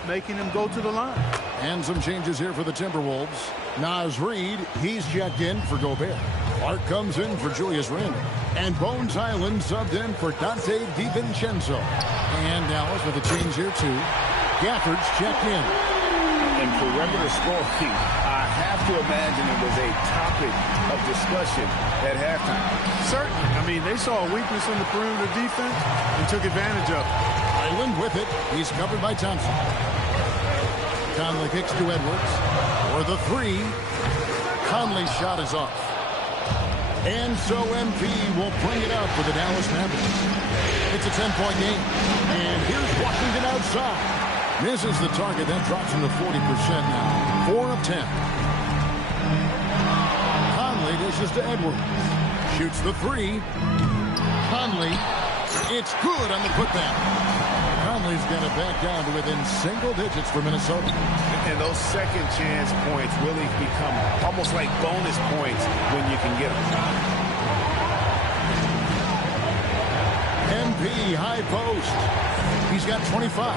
making him go to the line. And some changes here for the Timberwolves. Naz Reid, he's checked in for Gobert. Clark comes in for Julius Randle. And Bones Island subbed in for Dante DiVincenzo. And Dallas with a change here too. Gafford's checked in. And perimeter scoring, I have to imagine it was a topic of discussion at halftime. Certainly. I mean, they saw a weakness in the perimeter defense and took advantage of it. Island with it. He's covered by Thompson. Conley kicks to Edwards. For the 3. Conley's shot is off. And so MP will bring it out for the Dallas Mavericks. It's a 10-point game. And here's Washington outside. Misses the target. That drops him to 40% now. 4 of 10. Conley dishes to Edwards. Shoots the 3. Conley. It's good on the putback. Conley's got it back down to within single digits for Minnesota. And those second chance points really become almost like bonus points when you can get them. MP high post. He's got 25.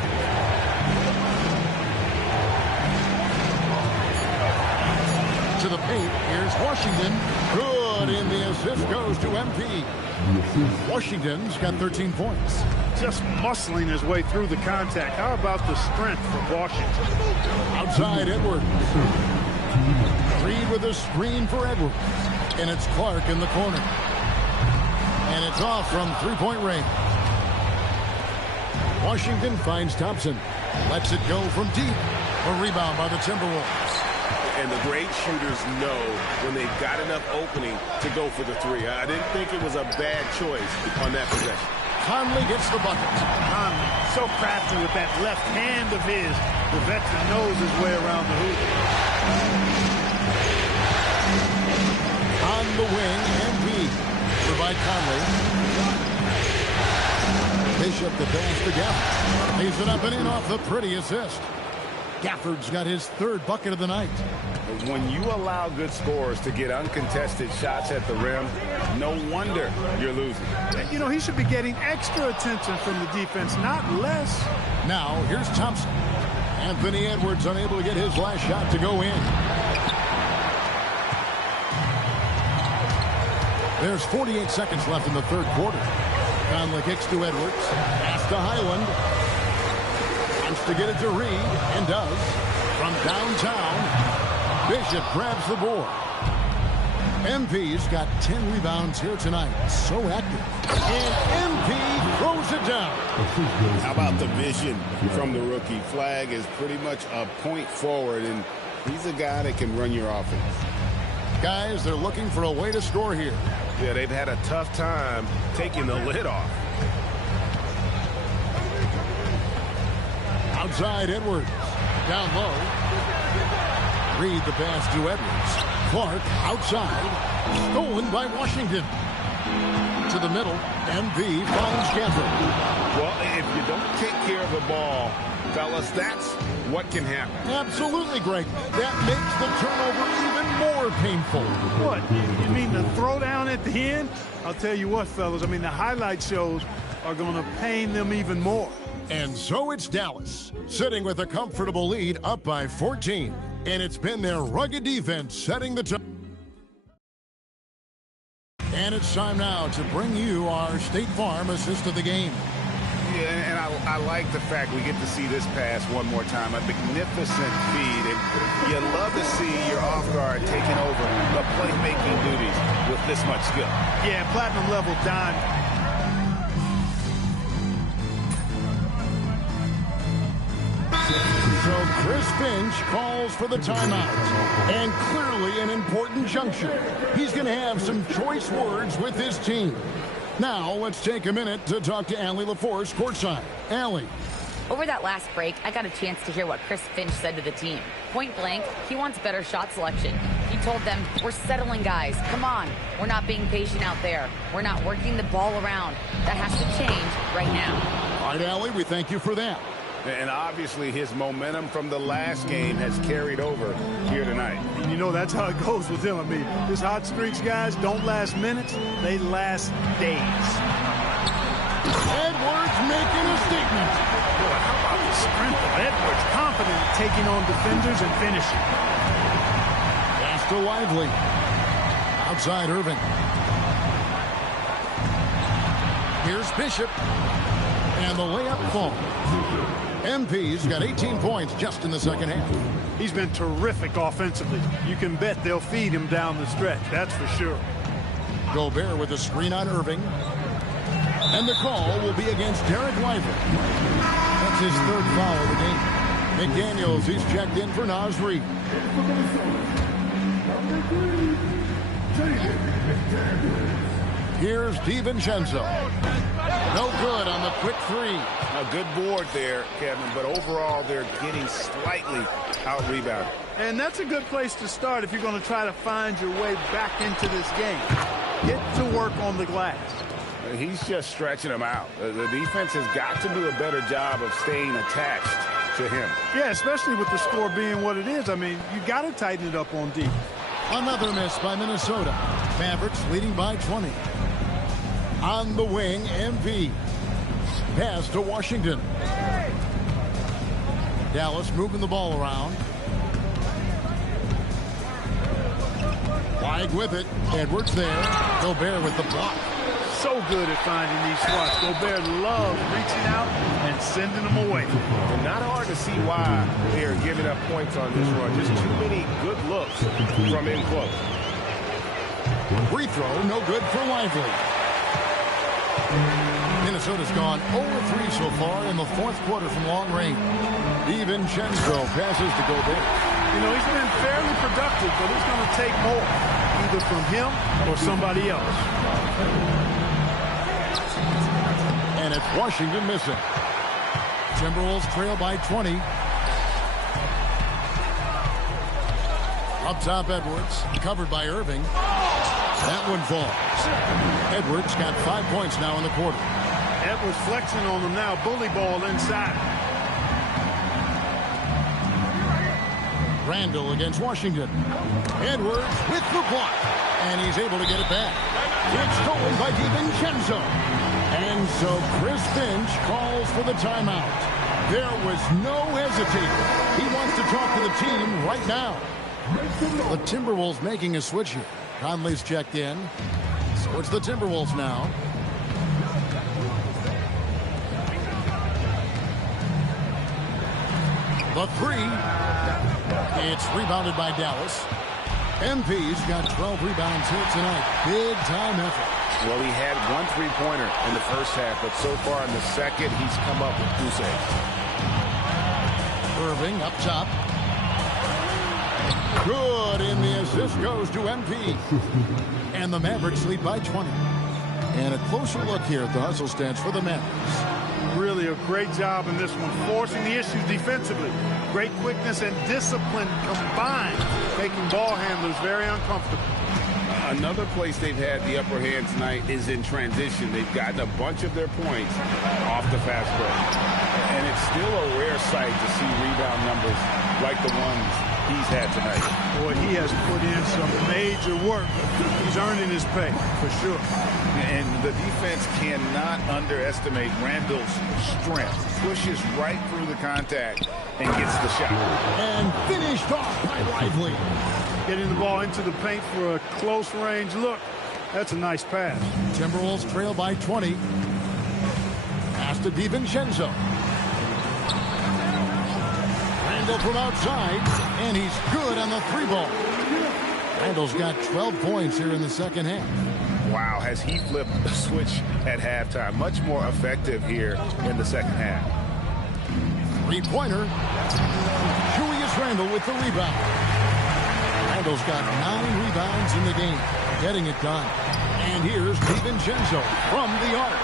to the paint. Here's Washington. Good, and the assist goes to MP. Washington's got 13 points. Just muscling his way through the contact. How about the strength from Washington? Outside Edwards. Reed with a screen for Edwards. And it's Clark in the corner. And it's off from three-point range. Washington finds Thompson. Lets it go from deep. A rebound by the Timberwolves. And the great shooters know when they've got enough opening to go for the three. I didn't think it was a bad choice on that possession. Conley gets the bucket. Conley, so crafty with that left hand of his. The veteran knows his way around the hoop. On the wing, MP. Provide Conley. Bishop the pass to Gafford. Leaves it up and in off the pretty assist. Gafford's got his third bucket of the night. When you allow good scorers to get uncontested shots at the rim, no wonder you're losing. You know, he should be getting extra attention from the defense, not less. Now, here's Thompson. Anthony Edwards unable to get his last shot to go in. There's 48 seconds left in the third quarter. Conley kicks to Edwards. Pass to Highland. Wants to get it to Reed, and does. From downtown, Bishop grabs the board. MP's got 10 rebounds here tonight. So active. And MP throws it down. How about the vision from the rookie? Flag is pretty much a point forward, and he's a guy that can run your offense. Guys, they're looking for a way to score here. Yeah, they've had a tough time taking the lid off. Outside Edwards. Down low. Reed the pass to Edwards. Clark outside. Stolen by Washington. To the middle. MP finds Gafford. Well, if you don't take care of the ball, fellas, that's what can happen. Absolutely, Greg. That makes the turnover even more painful. What? You mean the throwdown at the end? I'll tell you what, fellas. I mean, the highlight shows are going to pain them even more. And so it's Dallas, sitting with a comfortable lead up by 14. And it's been their rugged defense setting the tone. And it's time now to bring you our State Farm assist of the game. Yeah, and I like the fact we get to see this pass one more time. A magnificent feed. And you love to see your off guard taking over the playmaking duties with this much skill. Yeah, platinum level dime. So Chris Finch calls for the timeout. And clearly an important juncture. He's going to have some choice words with his team. Now, let's take a minute to talk to Allie LaForce courtside. Allie. Over that last break, I got a chance to hear what Chris Finch said to the team. Point blank, he wants better shot selection. He told them, we're settling, guys. Come on. We're not being patient out there. We're not working the ball around. That has to change right now. All right, Allie, we thank you for that. And obviously his momentum from the last game has carried over here tonight. And you know, that's how it goes with him. I mean, his hot streaks, guys, don't last minutes. They last days. Edwards making a statement. Boy, how about the strength of Edwards? Confident in taking on defenders and finishing. Pass to Lively. Outside Irving. Here's Bishop. And the layup falls. MP's got 18 points just in the second half. He's been terrific offensively. You can bet they'll feed him down the stretch. That's for sure. Gobert with a screen on Irving. And the call will be against Derek Lively. That's his third foul of the game. McDaniels, he's checked in for Naz Reid. Here's DiVincenzo. No good on the quick three. A good board there, Kevin, but overall they're getting slightly out-rebounded. And that's a good place to start if you're going to try to find your way back into this game. Get to work on the glass. He's just stretching them out. The defense has got to do a better job of staying attached to him. Yeah, especially with the score being what it is. I mean, you got to tighten it up on D. Another miss by Minnesota. Mavericks leading by 20. On the wing, MP. Pass to Washington. Dallas moving the ball around. Flag with it. Edwards there. Gobert with the block. So good at finding these spots. Gobert loves reaching out and sending them away. And not hard to see why they are giving up points on this run. Just too many good looks from in close. Free throw, no good for Lively. Minnesota's gone 0-3 so far in the fourth quarter from long range. DiVincenzo passes to Gobert. You know, he's been fairly productive, but it's going to take more, either from him or somebody else. And it's Washington missing. Timberwolves trail by 20. Up top, Edwards, covered by Irving. That one falls. Edwards got 5 points now in the quarter. Edwards flexing on them now. Bully ball inside. Randall against Washington. Edwards with the block. And he's able to get it back. It's stolen by DiVincenzo. And so Chris Finch calls for the timeout. There was no hesitating. He wants to talk to the team right now. The Timberwolves making a switch here. Conley's checked in. So it's the Timberwolves now. The three. It's rebounded by Dallas. MP's got 12 rebounds here tonight. Big time effort. Well, he had 1 3-pointer in the first half, but so far in the second, he's come up with goose eggs. Irving up top. Good, and the assist goes to MP. And the Mavericks lead by 20. And a closer look here at the hustle stats for the Mavericks. Really a great job in this one, forcing the issues defensively. Great quickness and discipline combined, making ball handlers very uncomfortable. Another place they've had the upper hand tonight is in transition. They've gotten a bunch of their points off the fast break. And it's still a rare sight to see rebound numbers like the ones he's had tonight. Boy, he has put in some major work. He's earning his pay, for sure. And the defense cannot underestimate Randall's strength. Pushes right through the contact and gets the shot. And finished off by Lively. Getting the ball into the paint for a close range look. That's a nice pass. Timberwolves trail by 20. Pass to DiVincenzo. Randall from outside, and he's good on the 3-ball. Randall's got 12 points here in the second half. Wow, has he flipped the switch at halftime. Much more effective here in the second half. 3-pointer. Julius Randall with the rebound. Randall's got 9 rebounds in the game, getting it done. And here's DiVincenzo from the arc.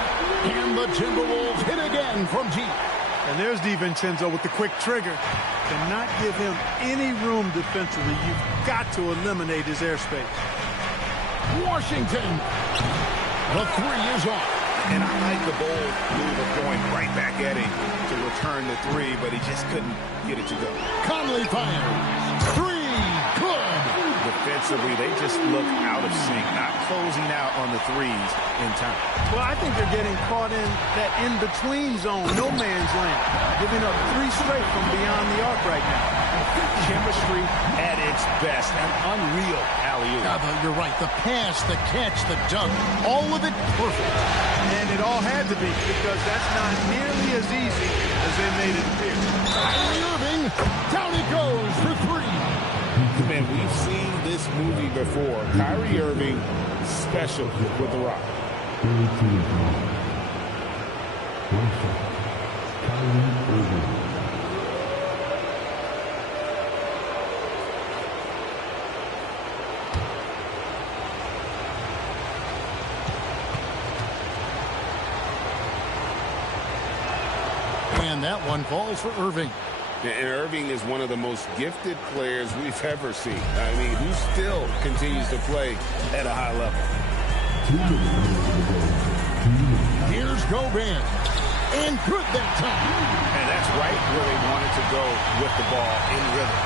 And the Timberwolves hit again from deep. And there's DiVincenzo with the quick trigger. Cannot give him any room defensively. You've got to eliminate his airspace. Washington. The 3 is off. And I like the bold move of going right back at him to return the 3, but he just couldn't get it to go. Conley fires. 3. Good. Defensively, they just look out of sync, not closing out on the 3s in time. Well, I think they're getting caught in that in-between zone, no man's land, giving up 3 straight from beyond the arc right now. Chemistry at its best, an unreal alley-oop. You're right. The pass, the catch, the dunk, all of it perfect. And it all had to be, because that's not nearly as easy as they made it appear. Kyrie Irving, down it goes for 3. Man, we've seen this movie before. Kyrie Irving, special with the rock. And that one falls for Irving. And Irving is one of the most gifted players we've ever seen. I mean, who still continues to play at a high level. Here's Gobert. And good that time. And that's right where they wanted to go with the ball, in rhythm.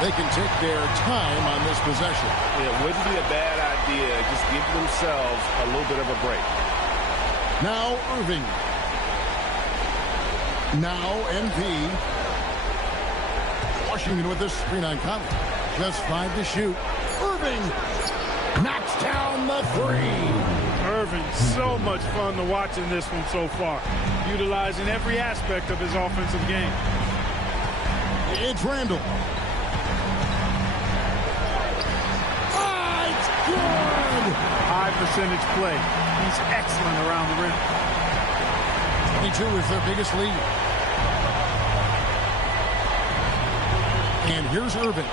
They can take their time on this possession. It wouldn't be a bad idea. Just give themselves a little bit of a break. Now Irving. Now MP. Washington with this screen on Conley. Just 5 to shoot. Irving knocks down the three. Irving, so much fun to watch in this one so far, utilizing every aspect of his offensive game. It's Randall. Ah, it's good! High percentage play. He's excellent around the rim. 22 is their biggest lead. And here's Irving.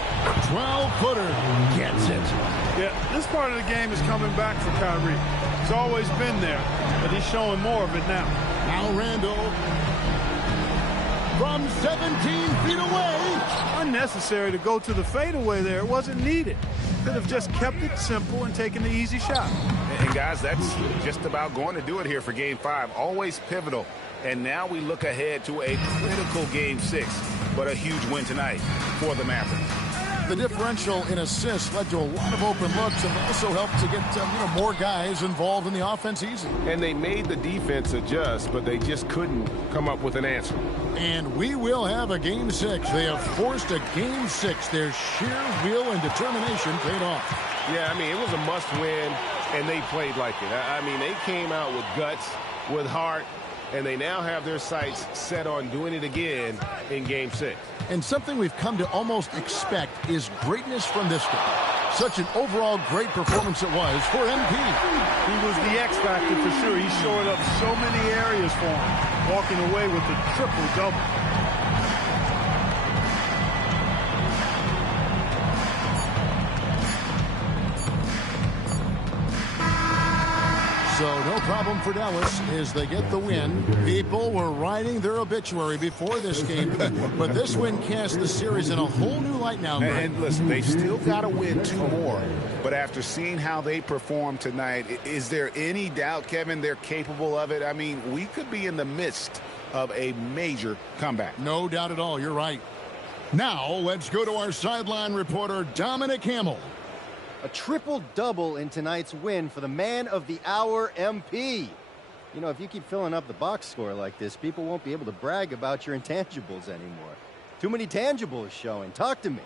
12-footer. Gets it. Yeah, this part of the game is coming back for Kyrie. He's always been there, but he's showing more of it now. Now Randall. From 17 feet away. Unnecessary to go to the fadeaway there. It wasn't needed. Could have just kept it simple and taken the easy shot. And guys, that's just about going to do it here for Game 5. Always pivotal. And now we look ahead to a critical Game 6, but a huge win tonight for the Mavericks. The differential in assists led to a lot of open looks and also helped to get more guys involved in the offense easy. And they made the defense adjust, but they just couldn't come up with an answer. And we will have a Game 6. They have forced a Game 6. Their sheer will and determination paid off. Yeah, I mean, it was a must-win, and they played like it. I mean, they came out with guts, with heart, and they now have their sights set on doing it again in Game 6. And something we've come to almost expect is greatness from this guy. Such an overall great performance it was for MP. He was the X factor for sure. He showed up so many areas for him, walking away with the triple-double. So no problem for Dallas as they get the win. People were writing their obituary before this game, but this win casts the series in a whole new light now. And listen, they've still got to win 2 more. But after seeing how they performed tonight, is there any doubt, Kevin, they're capable of it? I mean, we could be in the midst of a major comeback. No doubt at all. You're right. Now let's go to our sideline reporter, Dominic Hamill. A triple-double in tonight's win for the man of the hour, MP. You know, if you keep filling up the box score like this, people won't be able to brag about your intangibles anymore. Too many tangibles showing. Talk to me.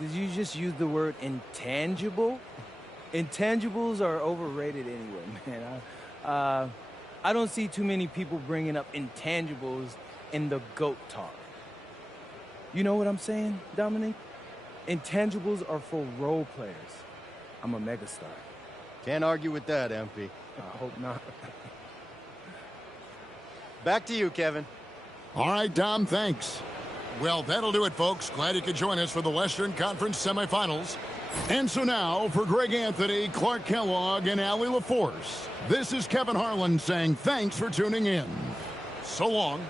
Did you just use the word intangible? Intangibles are overrated anyway, man. I don't see too many people bringing up intangibles in the GOAT talk. You know what I'm saying, Dominic? Intangibles are for role players. I'm a megastar. Can't argue with that, MP. I hope not. Back to you, Kevin. All right, Dom, thanks. Well, that'll do it, folks. Glad you could join us for the Western Conference semifinals. And so now, for Greg Anthony, Clark Kellogg, and Allie LaForce, this is Kevin Harlan saying thanks for tuning in. So long.